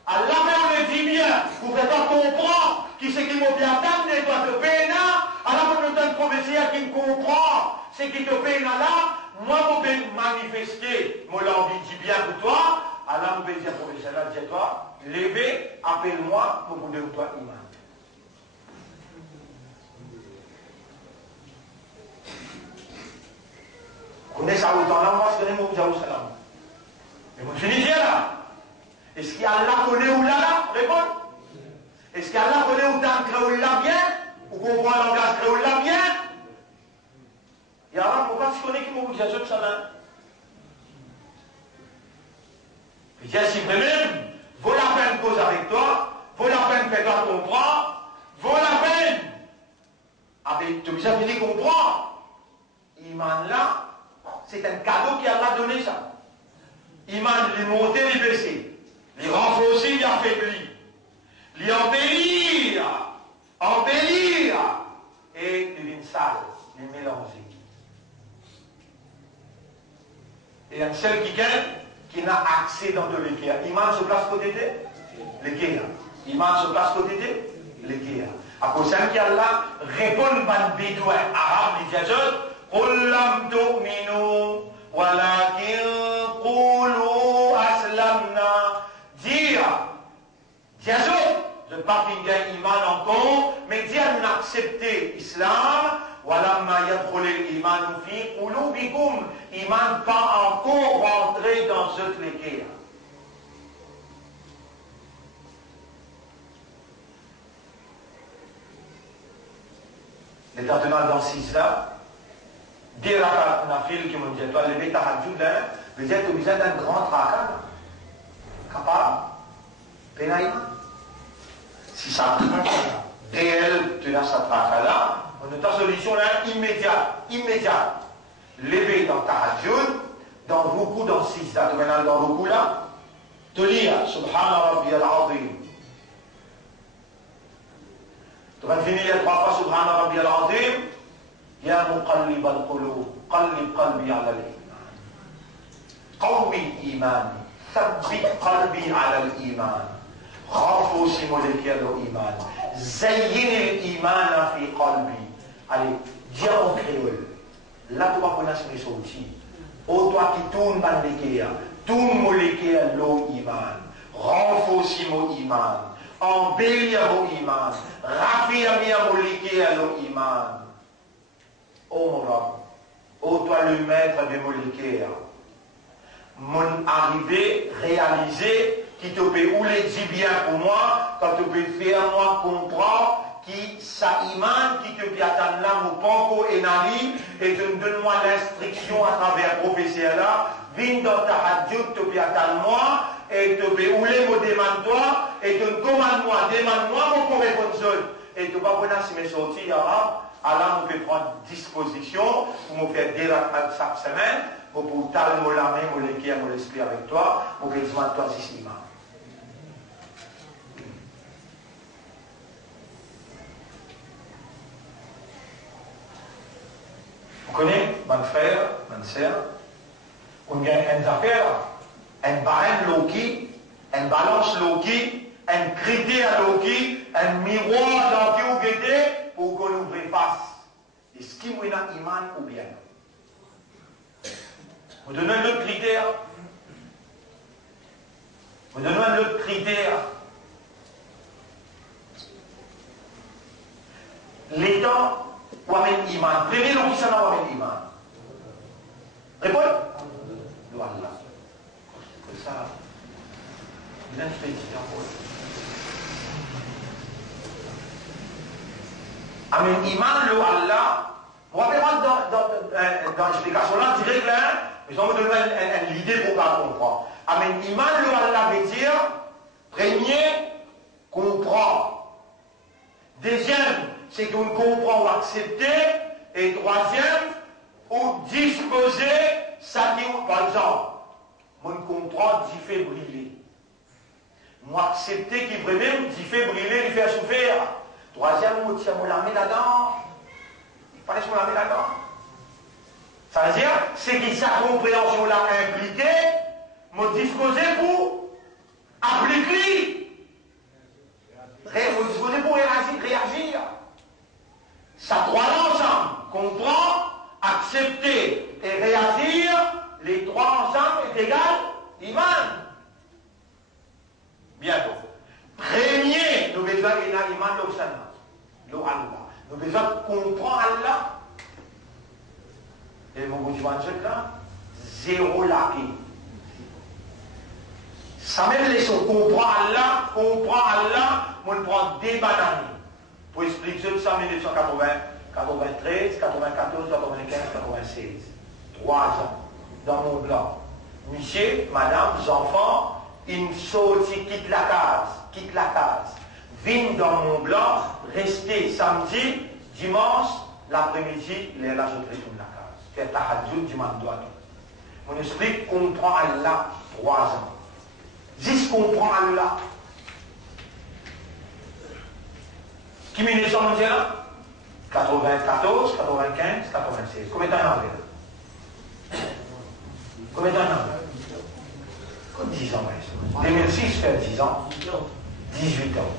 Allah même le dit bien, vous faites pas comprendre qui c'est qui m'a bien table de toi te peine, Allah me donne un professeur qui me comprend, c'est qui te peine là, moi je peux manifester, mon envie dit bien pour toi, Allah me peut dire professeur là, dis-toi, levez, appelle-moi pour vous donner toi iman. Vous connaissez ça autant là, moi je connais mon Jérusalem. Mais mon Tunisien là, est-ce qu'Allah connaît où là? Réponds. Est-ce qu'Allah connaît où t'as créé là bien? Ou comprend le langage créé là bien? Et alors, pourquoi tu connais qui m'a dit ça là? Il dit si même, vaut la peine cause avec toi, vaut la peine faire toi comprendre, vaut la peine tu as besoin de comprendre. Iman là, c'est un cadeau qui a donné ça. Iman, il monter, il baisser. Il renforcer, il affaiblir. Il embellir, et il devient sale, il mélanger. Et un seul qui n'a accès dans de l'équerre. Iman se place côté de l'équerre. Iman se place côté de l'équerre. À cause de ça, Allah répond à bédouin arabe, les diazotes, قُلْ لَمْ تُؤْمِنُوا وَلَكِنْ قُولُوا أَسْلَمْنَا. Dire, diazote, je ne parle pas iman encore, mais dire nous accepter l'islam, وَلَمَّا يَدْخُلِ الْإِيمَانُ فِي قُلُوبِكُمْ. Iman pas encore rentré dans ce l'équerre. Les maintenant dans 6 là, dire à la fille qui me dit, toi, lever ta hadjoud là, vous êtes obligé d'un grand tracas, capable, pénaïma. Si ça traque réel, tu as sa tracas là, on a ta solution là immédiate. Lever dans ta hadjoud, dans Ruku, dans 6 là, tu maintenant dans Ruku là, te lire, Subhana Rabbi al-Azim. Tu vas finir les 3 fois Subhana Rabbi al-Azim. Ya muqallib al-qulub, qallib qalbi ala al-iman. Qawwi iman, thabbit qalbi ala al-iman. Renforce mon équerre de iman. Zayyin al-iman fi qalbi. Allez, dis en créole. Là, tu vas connaître mes sorties. Oh, toi qui tournes par l'équerre, tourne mon équerre l'eau iman. Renforce mon iman. Embellir mon iman. Raffirmir mon équerre l'eau iman. Oh mon Rab, oh toi le maître de mon équerre, mon arrivée réalisée, qui te peut ou les dit bien pour moi, quand tu peux faire moi comprendre qui ça iman, qui te peut attendre là, mon panko et nari, et donne-moi l'instruction à travers le professeur là, viens dans ta radio, tu peux attendre moi, et tu peux ou les mots demande-toi, et tu commande-moi, demande-moi, mon correspondant, et tu vas prendre si mes sorties arabes. Alors, on peut prendre disposition pour me faire des rakats chaque semaine, pour t'aller la main, me l'équerre, me l'esprit avec toi, pour que je m'en toi ici. Vous connaissez, mon frère, mon soeur, on a une affaire, un barème loki, un balance loki, un critère loki, un miroir dans qui vous guettez, pour qu'on ouvre face. Est-ce qu'il y a un iman ou bien? Vous donnez un autre critère. Vous donnez un autre critère. L'état ou amène iman. Prévenez l'eau qui s'en a ou amène iman. Répondez. Voilà. C'est ça. Vous avez fait Amen. Iman, le Allah, on va faire dans l'explication là, direct là, mais on va donner l'idée pour qu'on comprenne. Amen. Iman, le Allah veut dire, premier, comprend. Deuxième, c'est qu'on comprend ou accepter. Et troisième, ou disposer, ça dit, par exemple, on comprend, d'y fait briller. Moi, accepter qui vraiment, d'y fait briller, d'y fait souffrir. Troisième mot, tiens, on la met là-dedans. Il fallait qu'on la met là-dedans. Ça veut dire, c'est que sa compréhension l'a impliqué, m'a disposé pour appliquer. M'a disposé pour réagir. Ça trois ensemble. Comprendre, accepter et réagir, les trois ensemble est égal iman. Bientôt. Premier, nous besoin d'un iman l'Oksana. Allah. Nous besoin comprendre Allah. Et mon besoin de là, zéro laqué. Ça même les choses, comprend Allah, on prend des bananes. Pour expliquer ça, 1980, 93, 94, 95, 96. 3 ans, dans mon blanc. Monsieur, madame, enfants, ils sortent, quittent la case. Viennent dans mon blanc, rester samedi, dimanche, l'après-midi, il est là, je retourne la case. Fait tahajjud, dimanche droit. Mon esprit comprend Allah 3 ans. 10 comprend Allah. Qui m'est né sur là 94, 95, 96. Combien de temps il y a? Combien de temps il y a? 10 ans, oui. 2006 fait 10 ans. 18 ans.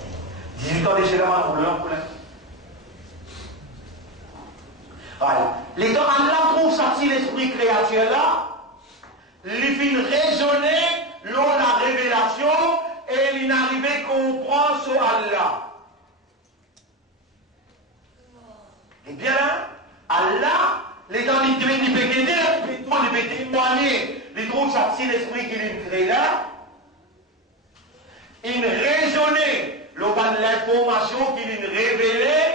18 ans décès là-bas, on le lance pour l'instant. Les temps Allah trouve sorti l'esprit créature là, il fait raisonner l'on la révélation et il n'arrive à comprendre sur Allah. Et bien là, Allah, les temps il peut témoigner, il trouve sorti l'esprit qu'il a créé là, il raisonnait l'information qu'il a révélée.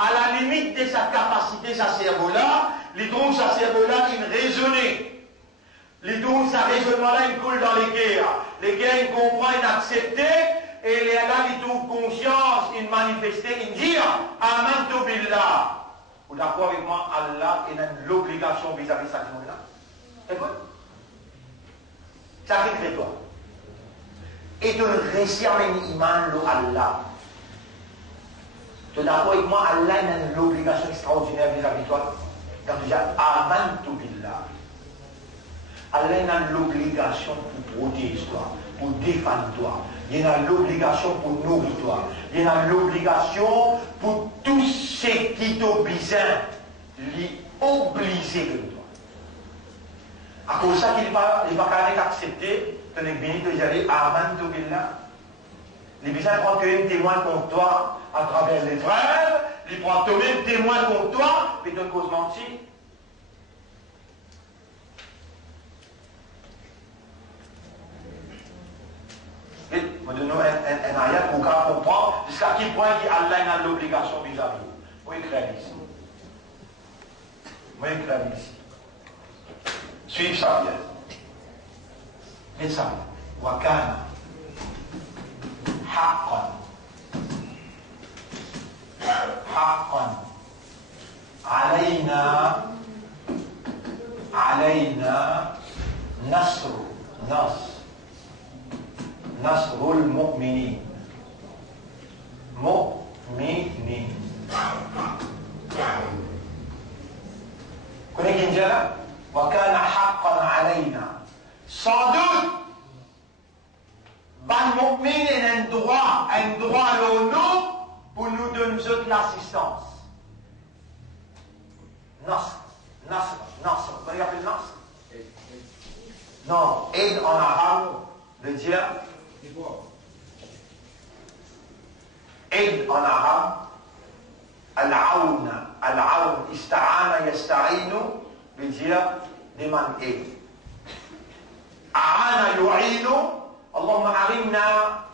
À la limite de sa capacité, sa cerveau-là, il trouve sa cerveau-là, il raisonne. Il trouve sa raisonnement-là, il coule dans les guerres. Les guerres, il comprend, il accepte, et là, il trouve conscience, il manifeste, il dit, Amantu billah. Vous d'accord avec moi, Allah, il a l'obligation vis-à-vis de ça là. Écoute. Ça fait toi. Et de réussir à un iman, Allah. Tu es d'accord avec moi, Allah a l'obligation extraordinaire vis-à-vis de toi. Donc déjà, Amantu billah. Allah a l'obligation pour protéger toi, pour défendre toi. Il a l'obligation pour nourrir toi. Il a l'obligation pour tout ce qui t'oblige, l'obligé de toi. À cause de ça qu'il va accepter, tu es béni de dire Amantu billah. Les bizarres prennent que un témoin contre toi à travers les frères, ils prennent toi-même témoin contre toi, puis tu cause menti. Et vous donnez un ayat pour comprendre jusqu'à quel point Allah a l'obligation vis-à-vis. Moi, je crée ici. Moi, je crée ici. Suivez ça bien. Mais ça, Wakana. حقا علينا نصر المؤمنين كنا كنجلا وكان حقا علينا sans doute ban mu'min est un droit nous pour nous donner l'assistance. Nasr. Vous connaissez appelé Nasr? Non, aide en arabe veut dire aide en arabe. Al-aoun, ista'ana yasta'inu veut dire demande aide. A'ana yu'inu. Allahumma arinna,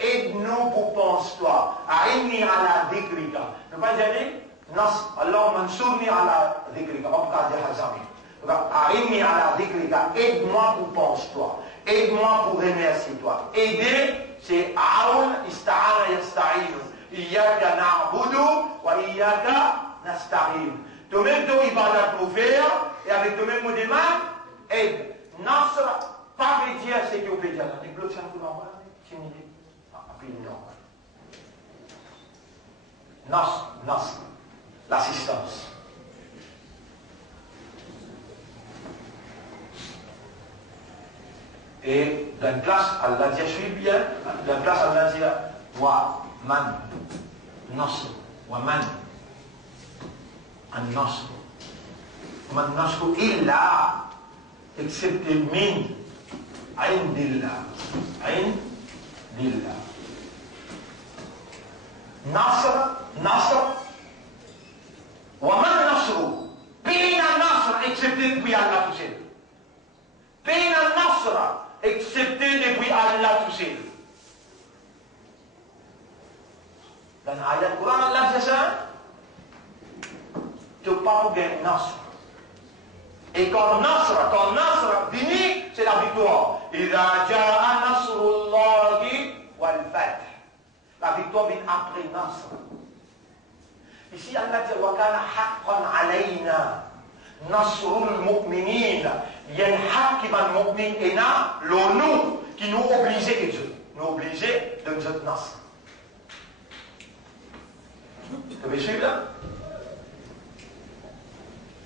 aide-nous pour pense-toi. Arinni ala dhikrika. Ne pas dire nas. Allahumma ansurni ala dhikrika. On peut dire hazami. Arinni ala dhikrika. Aide-moi pour pense-toi. Aide-moi pour remercier toi. Aider, c'est aoun, ista'ana yasta'inu. Iyaka na'budu wa iyaka nasta'in. Toi-même, toi, ibadat pour faire, et avec toi-même, mon demande, aide. Nasr. Pas veut dire ce que vous pouvez dire. Les blocs, c'est un peu normal. Timidité. Appelez normal. Nasr. L'assistance. Et dans une place, Allah dit, je suis bien. Dans une place, Allah dit, wa man. Nasr. Wa man. An nasr. Man nasr illa. Excepté min. Indillah. Nasr. Wa man nasru. Pina nasr, excepté depuis Allah tout seul. Pina nasr, excepté depuis Allah tout seul. Dans l'ayat du Coran, Allah dit ça. Tu n'as pas pour gagner nasr. Et quand Nasr finit, c'est la victoire. Idha ja'a nasrullahi wal fath. La victoire vient après Nasr. Ici, Allah dit Wakana haqqan alayna nasrul mu'minin. Il y a un haq qui va nous mu'minina, l'onu, qui nous oblige à Dieu. Nous oblige de nous être nasr. Vous me suivez là?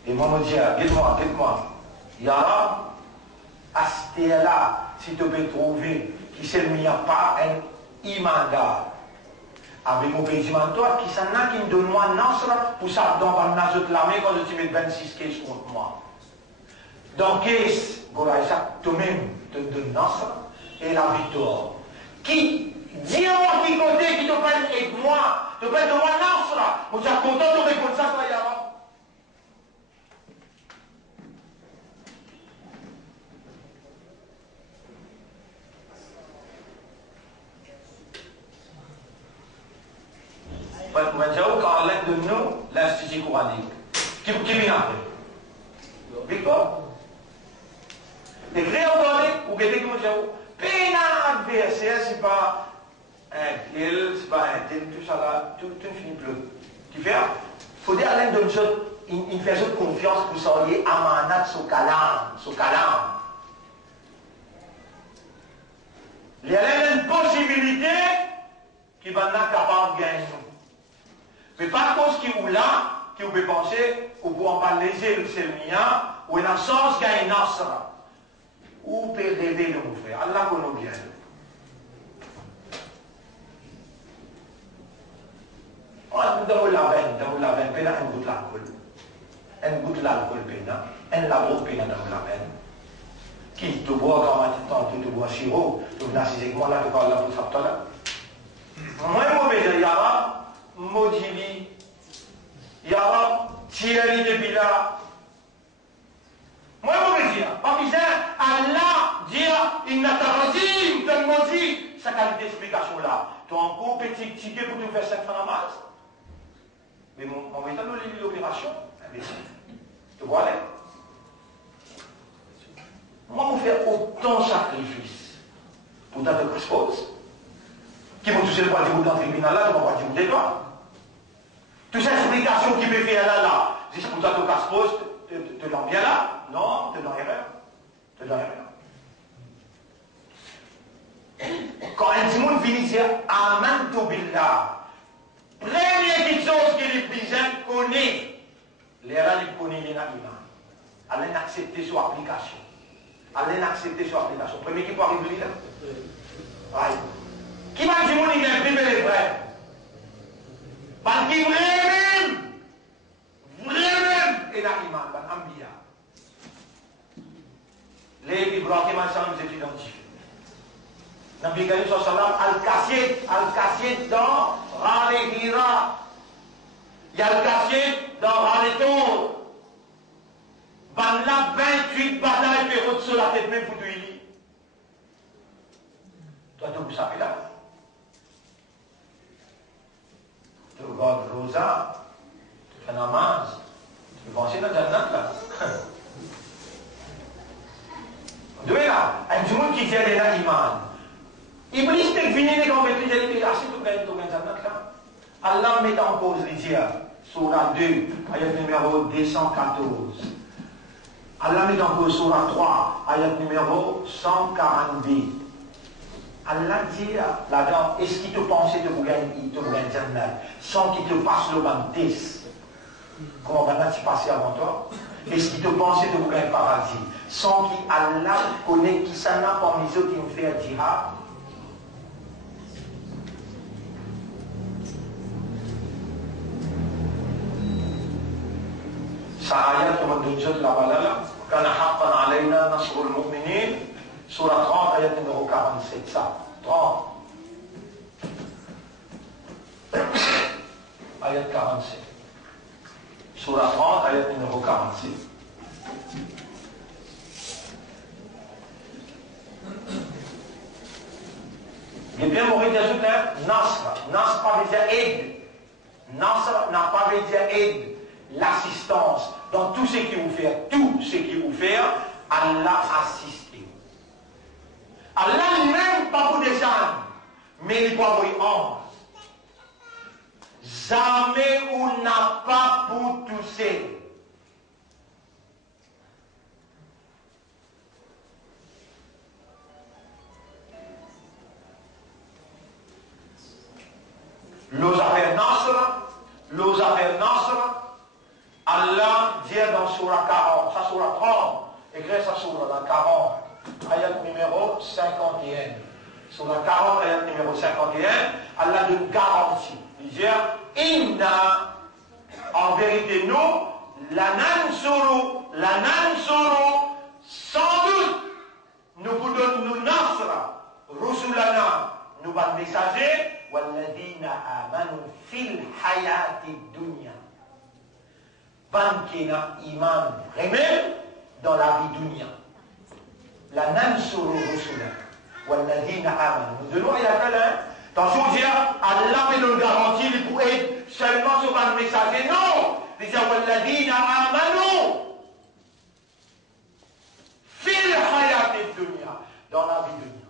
Et moi, me dis, dites-moi, Yara, Astéla, si tu peux trouver, qui s'il n'y a pas un imandar, avec mon pays toi, qui s'en a qui me donne moi nasra, pour ça, dans le nazot l'armée, quand je te mets 26 caisses contre moi. Donc, caisse, Goraïsa, toi-même, te donne nasra, et la victoire. Qui, dis-moi qui côté, qui te prenne avec moi, te prenne de moi nasra, moi, j'ai content de répondre ça, toi, Yara. Menjauh quand Allah donne nous l'institut coranique. Qui vient après? Victor? Les vrais organiques, ou quelqu'un qui menjauh, peine adversaire, c'est pas un tel, c'est pas un tel, tout ça là, tout finit plus. Qui fait? Il faut dire Allah donne une fait confiance pour s'enlier amanat sous kalam. Il y a une possibilité qui va être capable de gagner. Mais par contre, qui ou là, qui vous peut penser, ou pour en parler le mien, ou un sens gagne nasra. Ou peut rêver de vous faire. Allah connaît bien. Dans la veine, pena un goût d'alcool. Un goût d'alcool, pena. Un labo, pena dans la veine. Qui te boit quand tu te bois sirop, tu vas assiser comment là, tu parles là pour ça, là. Moi, je vais dire, Yara, Modili, Yara, Thierry de Bila. Moi, je vais dire, parce que Allah dit, il n'a pas razim, de maudit, sa qualité d'explication là. Tu as encore petit ticket pour te faire 5 francs à masse. Mais on va établir l'opération, tu vois, là. Moi, je fais autant de sacrifices pour ta expose. Qui vont toucher le poids du bout dans le tribunal là, tu vas pas dire des doigts. Toutes ces explications qui peuvent faire là, c'est pour ta expose, te l'en bien là. Non, te l'en erreur. Quand un monde vient dire Amantu billah, première chose que les paysans connaissent, les rats ils connaissent les iman. Allez accepter son application. Premier qui peut arriver là. Ouais. Qui va dire qu'il est privé les frères? Parce qu'il vraiment, et la iman, l'ambiya. Les Ibrahim al-Salam nous identifient. Nabi Karim sallam al-Qasid dans Rale Hira. Il y a al-Qasid dans Rale Tour. Ben là, 28 batailles fait sur la tête même pour te élire. Toi, tu sais là. Tu regardes Rosa, tu fais namaz, tu vas penser dans le jannat là. Vous voyez là, un monde qui tient là iman. Iblis n'est venu quand on met les élèves, assez tout gagne dans le jannat là. Allah met en cause les dieux, Surah 2, ayat numéro 214. Allah met en cause Surah 3, ayat numéro 142. Allah dit là-dedans, est-ce qu'il te pensait de vous gagner Jannat sans qu'il te passe le baptême? Comment va-t-il passer avant toi? Est-ce qu'il te pensait de vous gagner paradis sans qu'Allah connaît qui s'en a parmi eux qui nous fait un djihad? Ça ayat comme on dit là-bas, kana haqqan alayna nasrul mu'minin. Surah 30, ayat numéro 47, ça. 30. Ayat 47. Surah 30, ayat numéro 47. Il est bien mourir d'ajout là, Nasr. Nasr pas veut dire aide. Nasr n'a pas veut dire aide. L'assistance. Dans tout ce qu'il vous fait, Allah assiste. Allah même pas pour des âmes, mais il peut avoir honte. Jamais ou n'a pas pour tousser. L'os affaire Nasr, Allah dit dans Surah 40, ça Surah 30, écrit ça Surah dans 40, ayat numéro 51. Surah 40, ayat numéro 51, Allah donne garantie. Il dit, Inna, en vérité nous, la nansuru, sans doute, nous vous donnons nous Nasra, Rusulana, nous va messager, walladina amanu fil hayati dunya. Bankina iman vraiment dans la vie dunya. La nansuru Rusulana, walladina amanu. Nous donnons à Yatala, dans ce dire, Allah fait nous garantie pour être seulement sur un messager. Non! Il dit, walladina amanu fil hayati dunya, dans la vie dunya.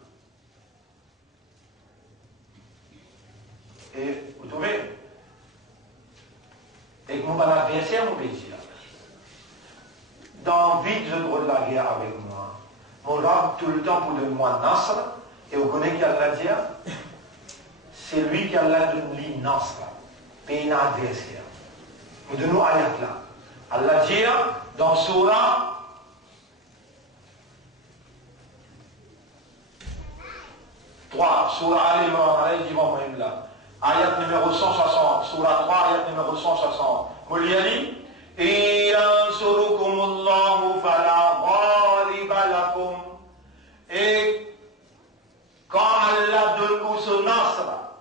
Et vous trouvez, et que mon adversaire mon plaisir, dans vite je drôle de la guerre avec moi, mon rab tout le temps pour donner moi Nasr, et vous connaissez qui Allah dit, c'est lui qui Allah donne lui Nasr, et un adversaire. Nous donnons ayat là. Allah dit dans Surah 3, Surah Al-Imran, allez, dis-moi là. Ayat numéro 160, Surah 3, ayat numéro 160. Mouliali, Iyansurukumullahu fala ghaliba lakum. Et quand Allah donne ou ce nasra,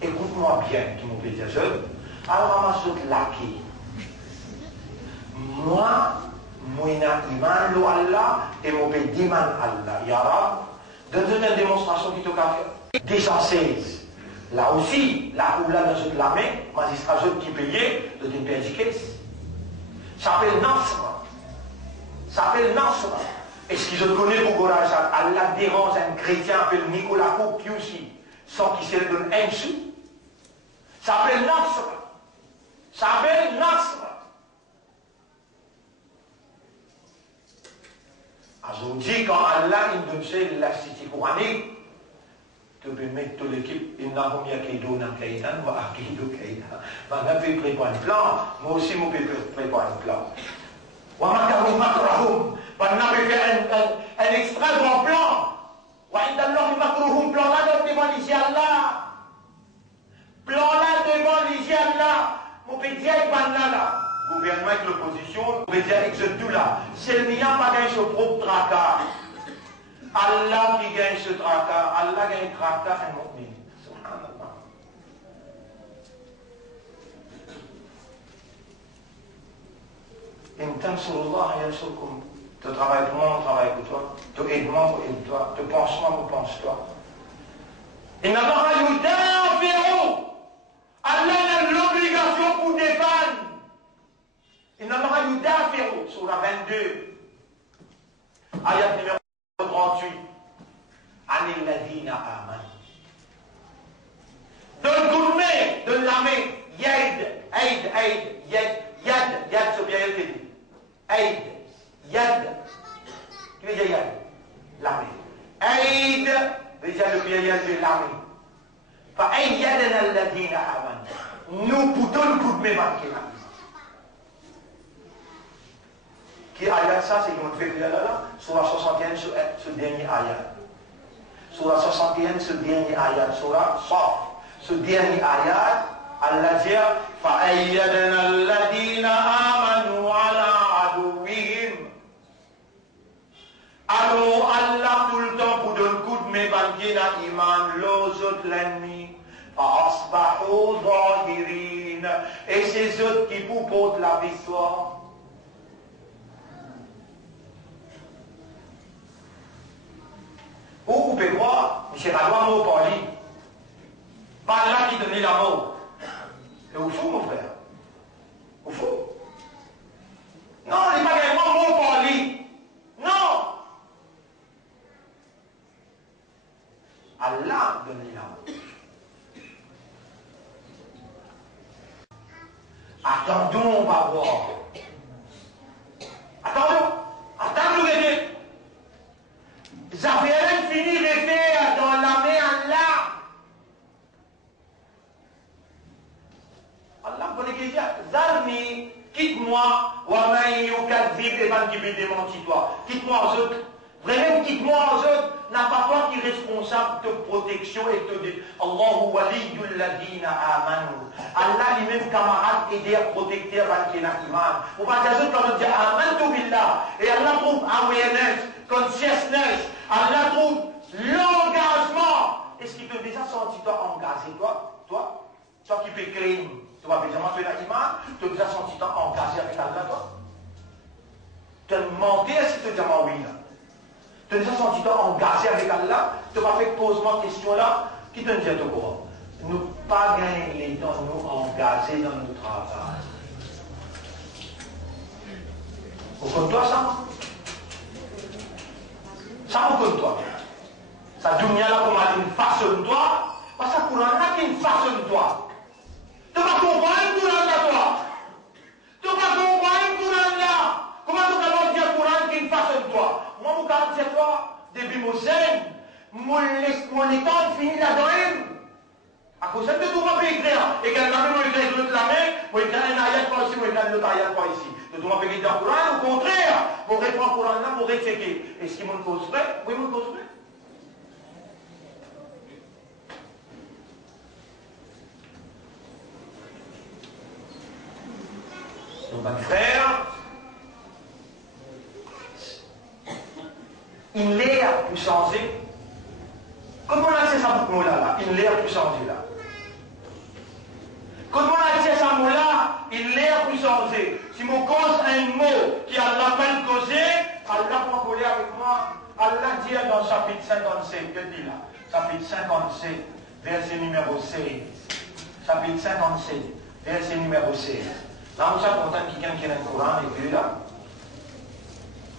écoute-moi bien, qui m'ont dit ça. Alors, je vais laki. Moi, Mouina iman lo Allah, et mon pays diman Allah. Ya Rab, donne-nous une démonstration qui te fait. 216. Là aussi, là où là dans cette l'armée, magistrat qui payait de déperdiquer. Ça s'appelle Nasra. Ça s'appelle Nasra. Est-ce qu'ils ont connu pour Goraj Allah dérange un chrétien appelé Nicolas Cook aussi, sans qu'il se donne un sou? Ça s'appelle Nasra. Ça s'appelle Nasra. Aujourd'hui, quand Allah il donne la cité coranique, tu peux mettre toute l'équipe, innahum yakiduna kaidan wa akidu kaidan. Maintenant, tu peux préparer un plan, moi aussi, je peux préparer un plan. Wa makaru makrahum. Maintenant, tu peux faire un extra grand plan. Wa indallahu makruhum, plan là devant l'Ici Allah. Plan là devant l'Ici Allah. Mon petit là. Gouvernement avec l'opposition, on peut dire que tout là. C'est le mien pas gagné son propre tracas. Allah qui gagne ce tracas, Allah gagne le tracas et mon mu'min. Subhanallah. In tansurullah yansurkum. Tu travailles pour moi, on travaille pour toi. Tu aides moi, on aide toi. Tu penses moi, on pense toi. Inna Allah yudafi'u. Allah a l'obligation pour défendre. Inna Allah yudafi'u. Sur la 22. Ayat numéro 38. Anil ladina aman. Donne coup de main, donne la main. Yad, c'est bien elle qui dit. Aid, yad. Qui veut dire yad? La main. Aid, veut dire le bien yad de la main. Fa ayyadana alladina aman. Nous pour donner coup de main marqué là. Qui ayat ça, c'est qu'on fait là, sur la 61, ce dernier ayat. Sur la 61, ce dernier ayat. Sur la Saf, ce dernier ayat, Allah dit فَأَيَّدْنَا الَّذِينَ آمَنُوا عَلَىٰ عَدُوِّهِمْ. Alors Allah tout le temps pour donner coup de main banquier à iman, l'autre l'ennemi. فَأَصْبَحُوا ظَاهِرِينَ. Et c'est eux qui vous portent la victoire. Ou vous pouvez voir, M. Radouan mot par lui. Pas là qui donnait la mort. Et au fond, mon frère. Au fond. Non, il n'est pas vraiment mot par lui. Non. Allah donne la mort. Attendons, on va voir. Attendons les Zafirin finit de faire dans la main Allah. Allah connaît qu'il dit, Zarni, quitte-moi, wa man yukadzib, et man qui veut démentir toi. Quitte-moi aux autres. Vraiment, quitte-moi aux autres. N'a pas toi qui est responsable de protection et de dire, Allahu waliyul ladina amanu. Allah lui-même camarade aider à protéger avant qu'il y ait un iman. Vous pas dire quand on dit amantu billah. Et Allah trouve awareness, consciousness. Allah trouve l'engagement. Est-ce qu'il te déjà senti toi engagé, toi qui fais crime, tu vas déjà mentionner l'iman, tu as déjà senti toi engagé avec Allah, toi? Tu as menti, est-ce que tu as dit oui là? Tu as déjà senti toi engagé avec Allah, tu vas faire posement question là, qui te dit au courant? Nous pas gagner les temps, nous engager dans notre travail. Vous comprenez ça? Ça vous compte toi. Ça dunia là comme une façonne toi, parce que le Coran là qui façonne toi. Tu vas comprendre le Coran là toi. Tu vas comprendre le Coran là. Comment tu vas dire le Coran qui façonne toi? Moi, mon 47 fois, depuis mon scène, mon état finit là-dedans. À cause de tout, on va écrire. Et quand on va écrire de la main, on va écrire un ayat par ici, on va écrire un autre ayat par ici. Donc on va écrire dans le Coran, au contraire. On reprend le Coran là pour réchecker. Est-ce qu'il me cause vrai? Oui, il me cause vrai. Donc, mon frère, il est pour changer. Comment on accède à ce mot-là? Il est pour changer là. Quand on accède à ce mot-là, il est pour changer. Si on cause un mot qui a la peine causée, Allah va coller avec moi. Allah dit dans chapitre 57, que dit là? Chapitre 57, verset numéro 16. Chapitre 57, verset numéro 16. Là, nous avons quelqu'un qui a un Coran, et puis là,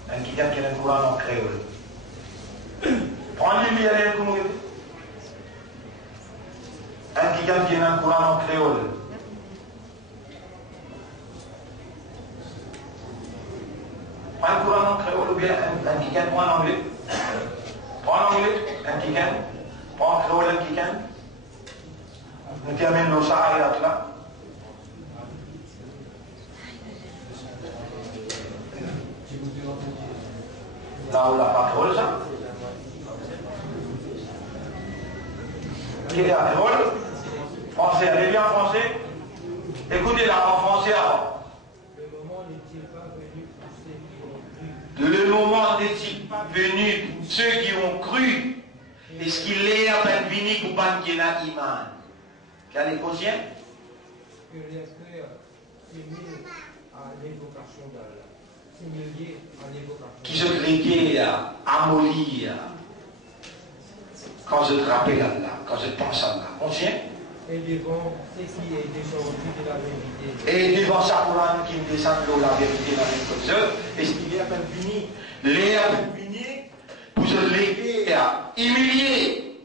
quelqu'un qui a un Coran en créole. Prends-le, il y a un Coran. Quelqu'un qui a un Coran en créole. Prends un Coran en créole ou bien quelqu'un prend en anglais. Prends en anglais, quelqu'un. Prends en créole, quelqu'un. Nous terminons le Sahara là. Là où la parole, ça. Qui est la parole? Français, allez bien en français. Écoutez-la en français avant. Le moment n'est-il pas venu pour ceux qui ont cru? Est-ce qu'il est à peine venu pour ban qui n'a iman? Quel est conscient? Que les frères s'émulent à l'évocation d'Allah. S'émuler à l'évocation. Qui se réguait à mollir quand je te rappelle Allah, quand je pense à Allah. Conscient? Et devant ce qui est descendu de la vérité. Et devant sa Coran qui me descend de la vérité dans les causes, est-ce qu'il est à peine fini? L'est à peine fini pour se léguer, humilier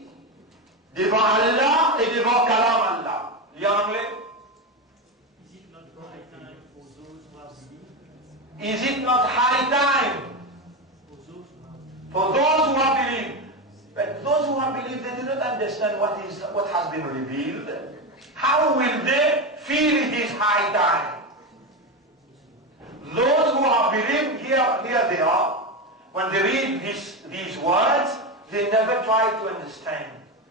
devant Allah et devant Kalam Allah. Il y a en anglais? Is it not high time for those who have believed? But those who have believed, they do not understand what has been revealed. How will they feel it is high time? Those who have believed, here they are. When they read these words, they never try to understand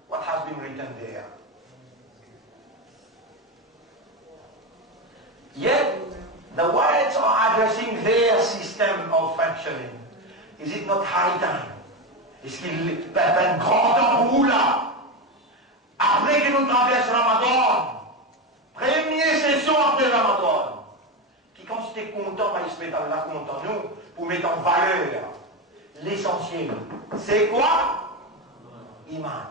what has been written there. Yet, the words are addressing their system of functioning. Is it not high time? Est-ce qu'il est un grand temps pour vous là? Après que nous traversons Ramadan, première session après Ramadan, qui quand j'étais content, il se met là content nous, pour mettre en valeur l'essentiel. C'est quoi? Iman.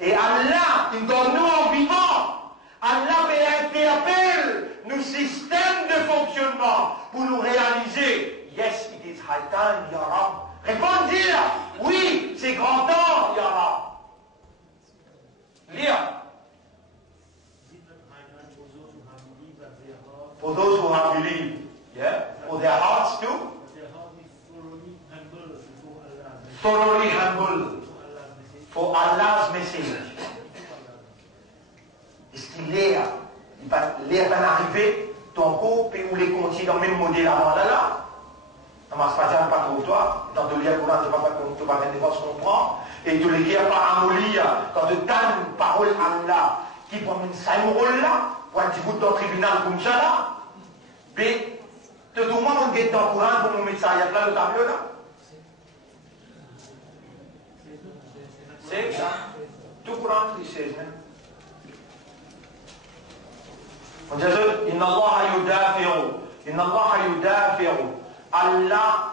Et Allah, il donne nous en vivant. Allah interpelle nos systèmes de fonctionnement pour nous réaliser. Yes, it is high time, Ya Rab. Répondez, oui, c'est grand temps, Ya Rab. Lire. have believed. Yeah? For their hearts to thoroughly humble for Allah's message. Est-ce qu'il est l'air va arriver, ton couple, ou les continuer dans le même modèle avant là? Ça marche pas dire pas trop toi, dans le lien Coran, tu vas pas se comprendre, et tu les guerres pas amollir, quand tu as une parole Allah, qui prend une salle rôle là, pour un petit bout dans le tribunal comme ça là, mais tout le monde est dans le Coran pour nous mettre ça, il y a plein de tableaux là. C'est ça. Tout Coran, il sait, hein. On dit, Inna Allah yudafi'u. Allah,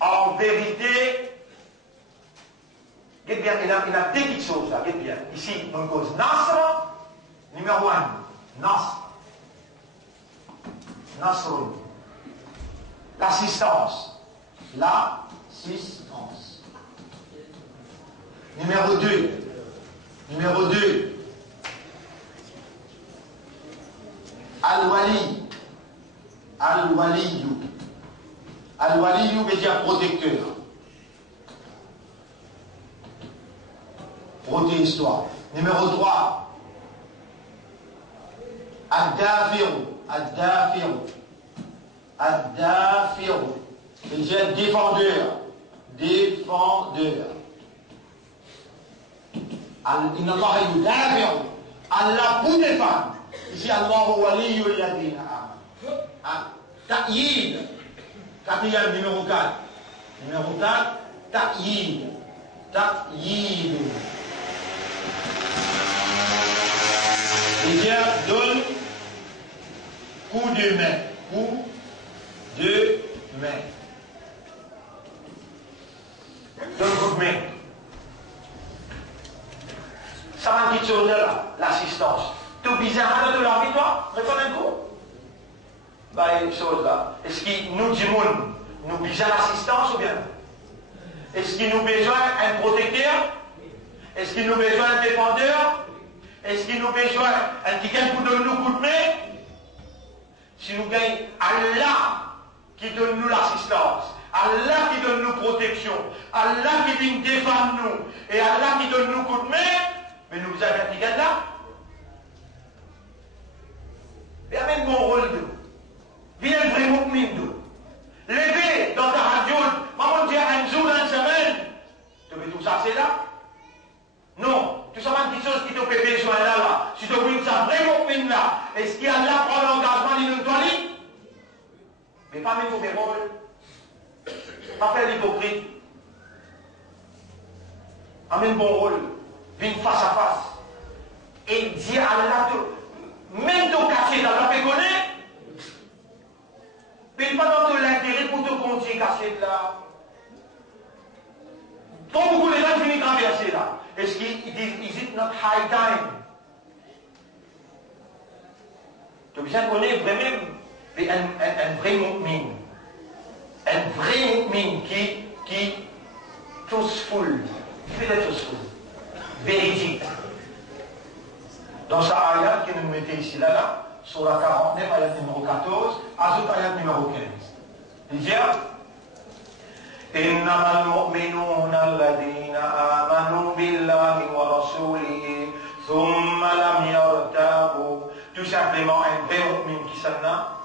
en vérité, il y a deux petites choses là, bien. Ici, on cause Nasr, numéro 1. Nasr. Nasr. L'assistance. L'assistance. Numéro 2. Al-Wali. Al-Waliyu. Al-Waliyu veut dire protecteur. Protège-toi. Numéro 3. Ad-Dafiru. Ad-Dafiru. Ad-Dafiru veut dire défendeur. Défendeur. Inna Allah yudafiru. Allah pour défendre. Ici, Allahu waliyu alladhina amanu. Ta'yid. Quatrième, numéro 4. Numéro 4, ta'yid. Ta'yid. C'est-à-dire, donne coup de main. Coup de main. Donne coup de main. Ça m'a dit chose là, l'assistance. Tout bizarre, de la vie, toi, reconnais un coup. Bah, une chose là. Est-ce qu'il nous dit, nous besoin l'assistance ou bien? Est-ce qu'il nous besoin un protecteur? Est-ce qu'il nous besoin un défendeur? Est-ce qu'il nous besoin un petit quelqu'un pour donner nous coup de main? Si nous gagnons Allah qui donne nous l'assistance, Allah qui donne nous protection, Allah qui vient défendre nous, et Allah qui donne nous coup de main, mais nous avons un petit gars là. Il y a même bon rôle de viens vrai mu'min de lever dans ta radio, maman dit un jour dans une semaine, tu veux tout ça c'est là? Non, tout ça c'est une petite chose qui te fait besoin là. Si tu veux ça vrai mu'min là, est-ce qu'il y a là prend l'engagement de nous donner? Mais pas même pour mes rôles. Pas faire l'hypocrite. Amène bon rôle. Viens face à face. Et dis à Allah, même ton quartier, t'as pas fait connaître. Mais pas dans l'intérêt pour te continuer caché de là. Quand beaucoup de gens finissent traverser là, est-ce qu'ils disent, is it not high time? Tu as besoin de connaître vraiment un vrai mu'min. Un vrai mu'min qui truthful, qui fait être truthful, véridique. Dans sa ayat qui nous mettait ici là, sur la 49, ayat numéro 14, ajoute ayat numéro 15. Il dit إنما المؤمنون الذين آمنوا بالله ورسوله ثم لم يرتابوا. Tout simplement un vrai mu'min qui s'en a.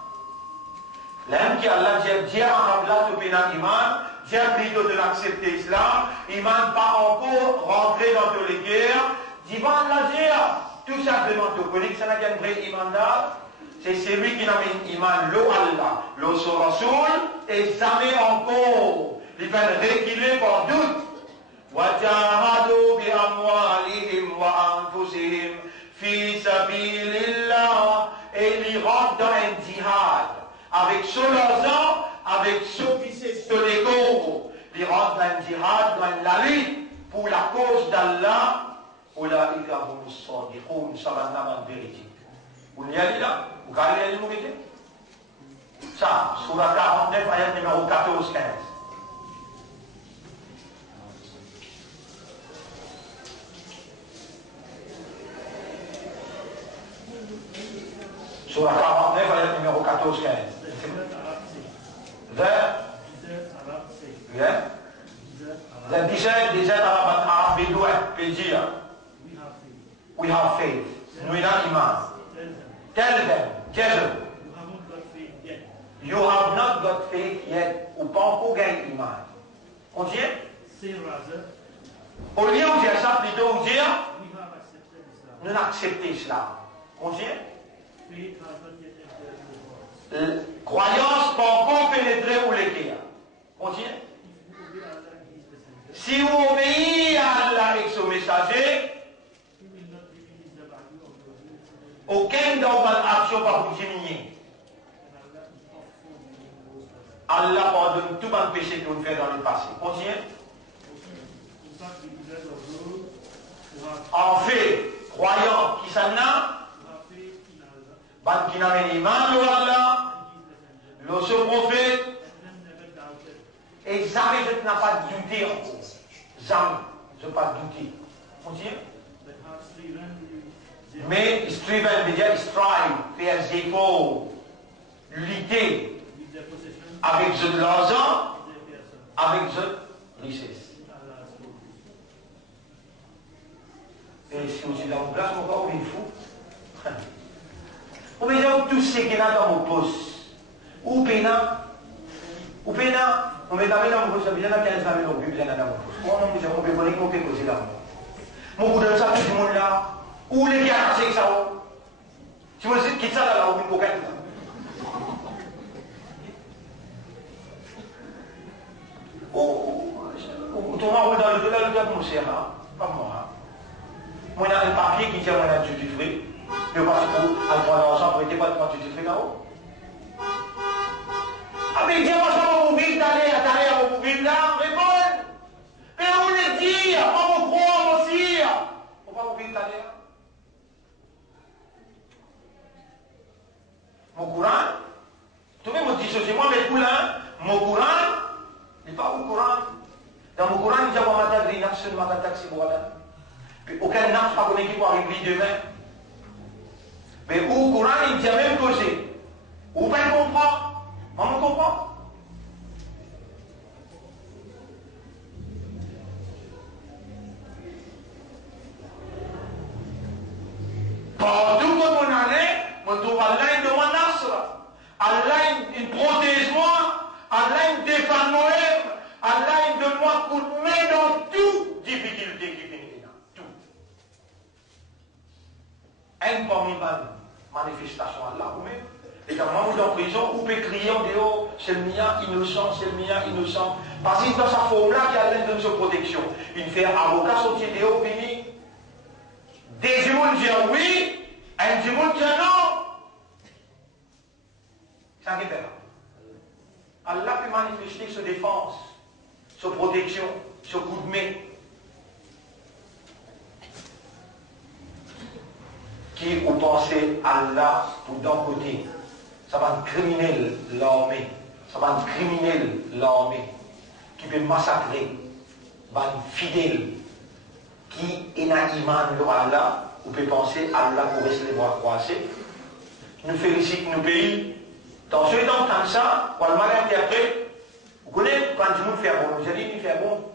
L'un qui Allah dit à tu pénal iman, dit plutôt de l'accepter l'islam, iman pas encore rentrer dans toutes les guerres, dit va Allah dire. Tout simplement, tu connais que ça n'a qu'un vrai iman là, c'est celui qui n'a pas iman l'eau Allah, l'eau sur Rasoul, et jamais encore. Il va reculer par doute. وَجَاهَدُوا بِأَمْوَالِهِمْ وَأَنفُسِهِمْ فِي سَبِيلِ اللَّهِ. Et ils rentrent dans un djihad. Avec ceux leurs avec ceux qui se l'ego. Ils rentrent dans un djihad, dans la lutte pour la cause d'Allah. أولئك هم الصادقون. Ça va en vérité. Vous y allez là? Vous allez aller nous aider? Ça, sur la 49, ayat numéro 14-15. Sur la 49, ayat numéro 14-15. 14, 15. Vers yeah. The desert Arab Bedouin, Pédia. We have faith. Nous avons iman. Tell them, Jezebel. You have not got faith yet. Ou pas encore gagné iman. Continue. Au lieu de dire ça, plutôt dire, nous acceptons l'islam. Continue. Croyance pas encore pénétrée ou l'équerre. Continue. Si vous obéissez à Allah et son messager, aucun d'entre action va vous diminuer. Allah pardonne tout le péché que vous faites dans le passé. Continue. En fait, croyant qui s'en a, qui n'a pas iman de Allah, le prophète, et jamais je n'ai pas douté encore. Jamais, je n'ai pas douté. Continue. Mais striven veut dire strive, faire des efforts, lutter avec de l'argent, avec de richesse. Et si vous êtes dans mon place, on va pas oublier fou. Ou bien tout ce qui est dans mon poste. Ou bien, on met dans mon poste, on met dans 15 000 euros, puis bien dans mon poste. Moi, on peut venir, on peut poser là. Mon bout de ça, tout le monde là. Où les gars, c'est ça. Si vous quittez ça là, on peut pas. Ou ton mari dans le delà de mon cher, pas moi. Moi, j'ai un papier qui dit que j'ai du fruit. Je passe pour aller prendre l'argent pour aider pas de prendre du fruit là-haut. Ah, mais dis-moi, ça va vous vivre d'aller à vous vivre là, réponds. Mais on le dit, on va vous croire aussi. On va vous vivre d'aller. Mon courant, tout le monde dit ceci, moi, mais mon courant, il n'est pas au courant. Dans mon courant, il y a un matin de l'inaction de ma taxi pour aller. Aucun n'a pas connu qui va arriver demain. Mais au courant, il dit la même chose. Vous pouvez comprendre. Maman comprend. Partout où on allait, on trouve Allah de mon nasra. Allah, il protège moi. Allah, il défend moi. Allah, il donne moi coup de main dans toute difficulté qui finit là. Tout. Un parmi les manifestations Allah, vous-même. Et quand vous êtes en prison, vous pouvez crier en dehors, c'est le mien innocent, c'est le mien innocent. Parce que dans sa forme-là, qui a l'aide de sa protection. Il fait avocat sortir dehors, fini. Des gens disent oui, un gens disent non. Ça qui fait là. Allah peut manifester sa défense, sa protection, ce coup de main. Qui vous pensez Allah pour d'un côté, ça va être criminel l'armée, ça va être criminel l'armée qui peut massacrer, va être fidèle qui est un iman de Allah, vous pouvez penser Allah pour rester les bras croisés. Nous félicitons nos pays. Dans ce temps comme ça, pour le mal interprète, vous connaissez quand nous fait bon, nous allons faire bon.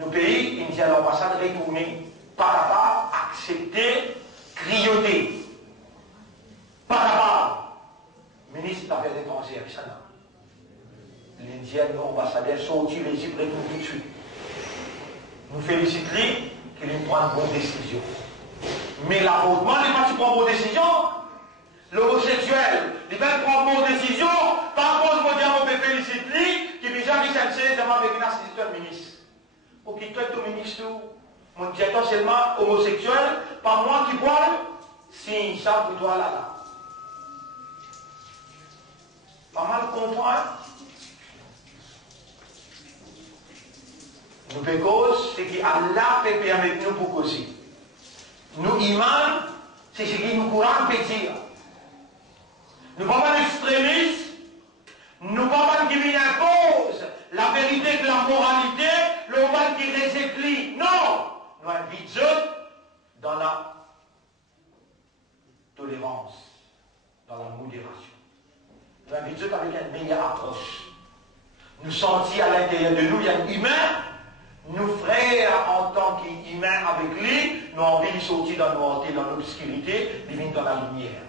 Nos pays, ils disent à l'ambassade retourner, pas capable d'accepter, grioter. Pas capable. Ministre des Affaires étrangères, ça n'a. L'Indien, l'ambassadeur, sorti l'Égypte, retourne tout de suite. Nous félicitons qu'il prend une bonne décision. Mais l'avortement n'est pas si prend une bonne décision. L'homosexuel, il va prendre une bonne décision. Par contre, je vais dire, félicite lui, qui déjà dit c'est ça m'a vécu dans le ministre. Pour qu'il traite le ministre, mon directeur seulement homosexuel, pas moi qui parle, si ça vous doit là. Pas mal comprendre. Nous faisons cause, c'est qu'Allah peut permettre nous pour causer. Nous, iman, c'est ce qui nous courant peut dire. Nous ne sommes pas extrémistes, nous ne sommes pas qui viennent à cause la vérité de la moralité, le mal qui les éclit. Non! Nous invitons dans la tolérance, dans la modération. nous invitons avec une meilleure approche. Nous sentir à l'intérieur de nous, il y a un humain, nous frères en tant qu'humains avec lui, nous avons envie de sortir dans l'obscurité, de venir dans la lumière.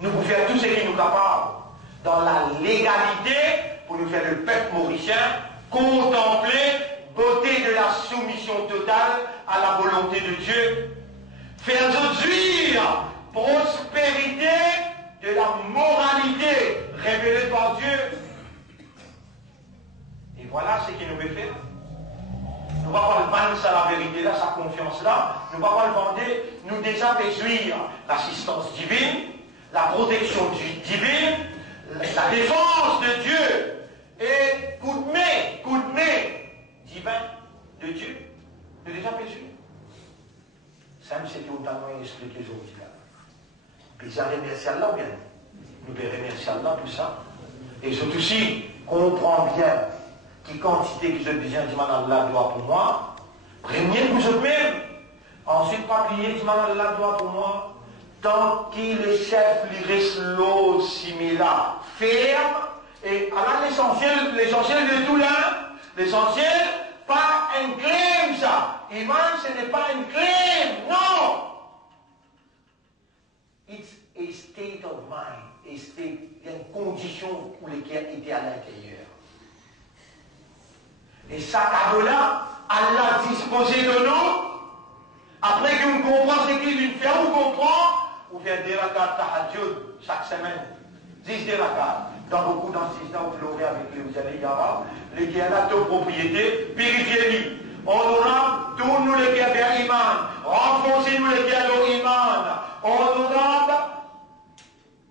Nous pouvons faire tout ce qui nous est capable, dans la légalité, pour nous faire le peuple mauricien, contempler beauté de la soumission totale à la volonté de Dieu, faire jouir prospérité de la moralité révélée par Dieu. Et voilà ce qu'il nous veut faire. Nous ne pouvons pas vendre ça la vérité là, sa confiance là. Nous ne pouvons pas le vendre, nous déjà jouir l'assistance divine, la protection divine, la défense de Dieu et coup de main divin de Dieu. Nous déjà jouir. Ça, c'est ce que nous avons expliqué aujourd'hui là. Puis ça remercie Allah bien. Nous devons remercier Allah pour ça. Et surtout si comprend bien qui quantité que je besoin de Allah doit pour moi, premier pour vous-même. Ensuite, pas prier, dit Allah doit pour moi. Tant qu'il le chef lui reste l'eau similaire, ferme, et alors l'essentiel de tout là, l'essentiel, pas un claim ça. Iman, ce n'est pas un claim, non. It's a state of mind, il y a une condition pour laquelle il était à l'intérieur. Et ça, cadeau-là, Allah a disposé de nous. Après que vous comprenez ce qu'il fait, vous comprenez, vous faites des rakats tahajjud chaque semaine. 10 des rakats. Dans beaucoup d'instituts, vous pleurez avec les amis arabes, les qui ont la propriété, purifiez-les. Honorable, tourne-nous les qui ont bien iman. Renforcez-nous les qui ont iman. Honorable,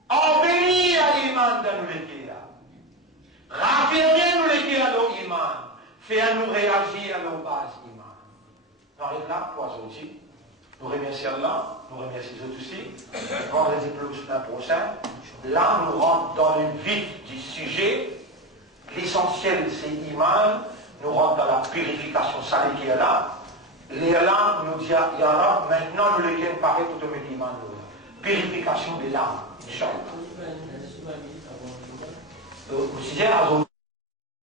embellis à l'iman dans nous les qui ont. Raffirmez-nous les qui ont iman. Fais-nous réagir à nos bases iman. Nous arrivons là pour aujourd'hui. Nous remercions Allah, nous remercions les autres aussi. Vendredi prochain, là nous rentrons dans le vif du sujet. L'essentiel c'est l'iman. Nous rentrons dans la purification salée qui est là. Et là, nous dit, Ya Rab, maintenant nous les gagnons pareil pour te mettre l'iman. Purification de l'âme. Inch'Allah.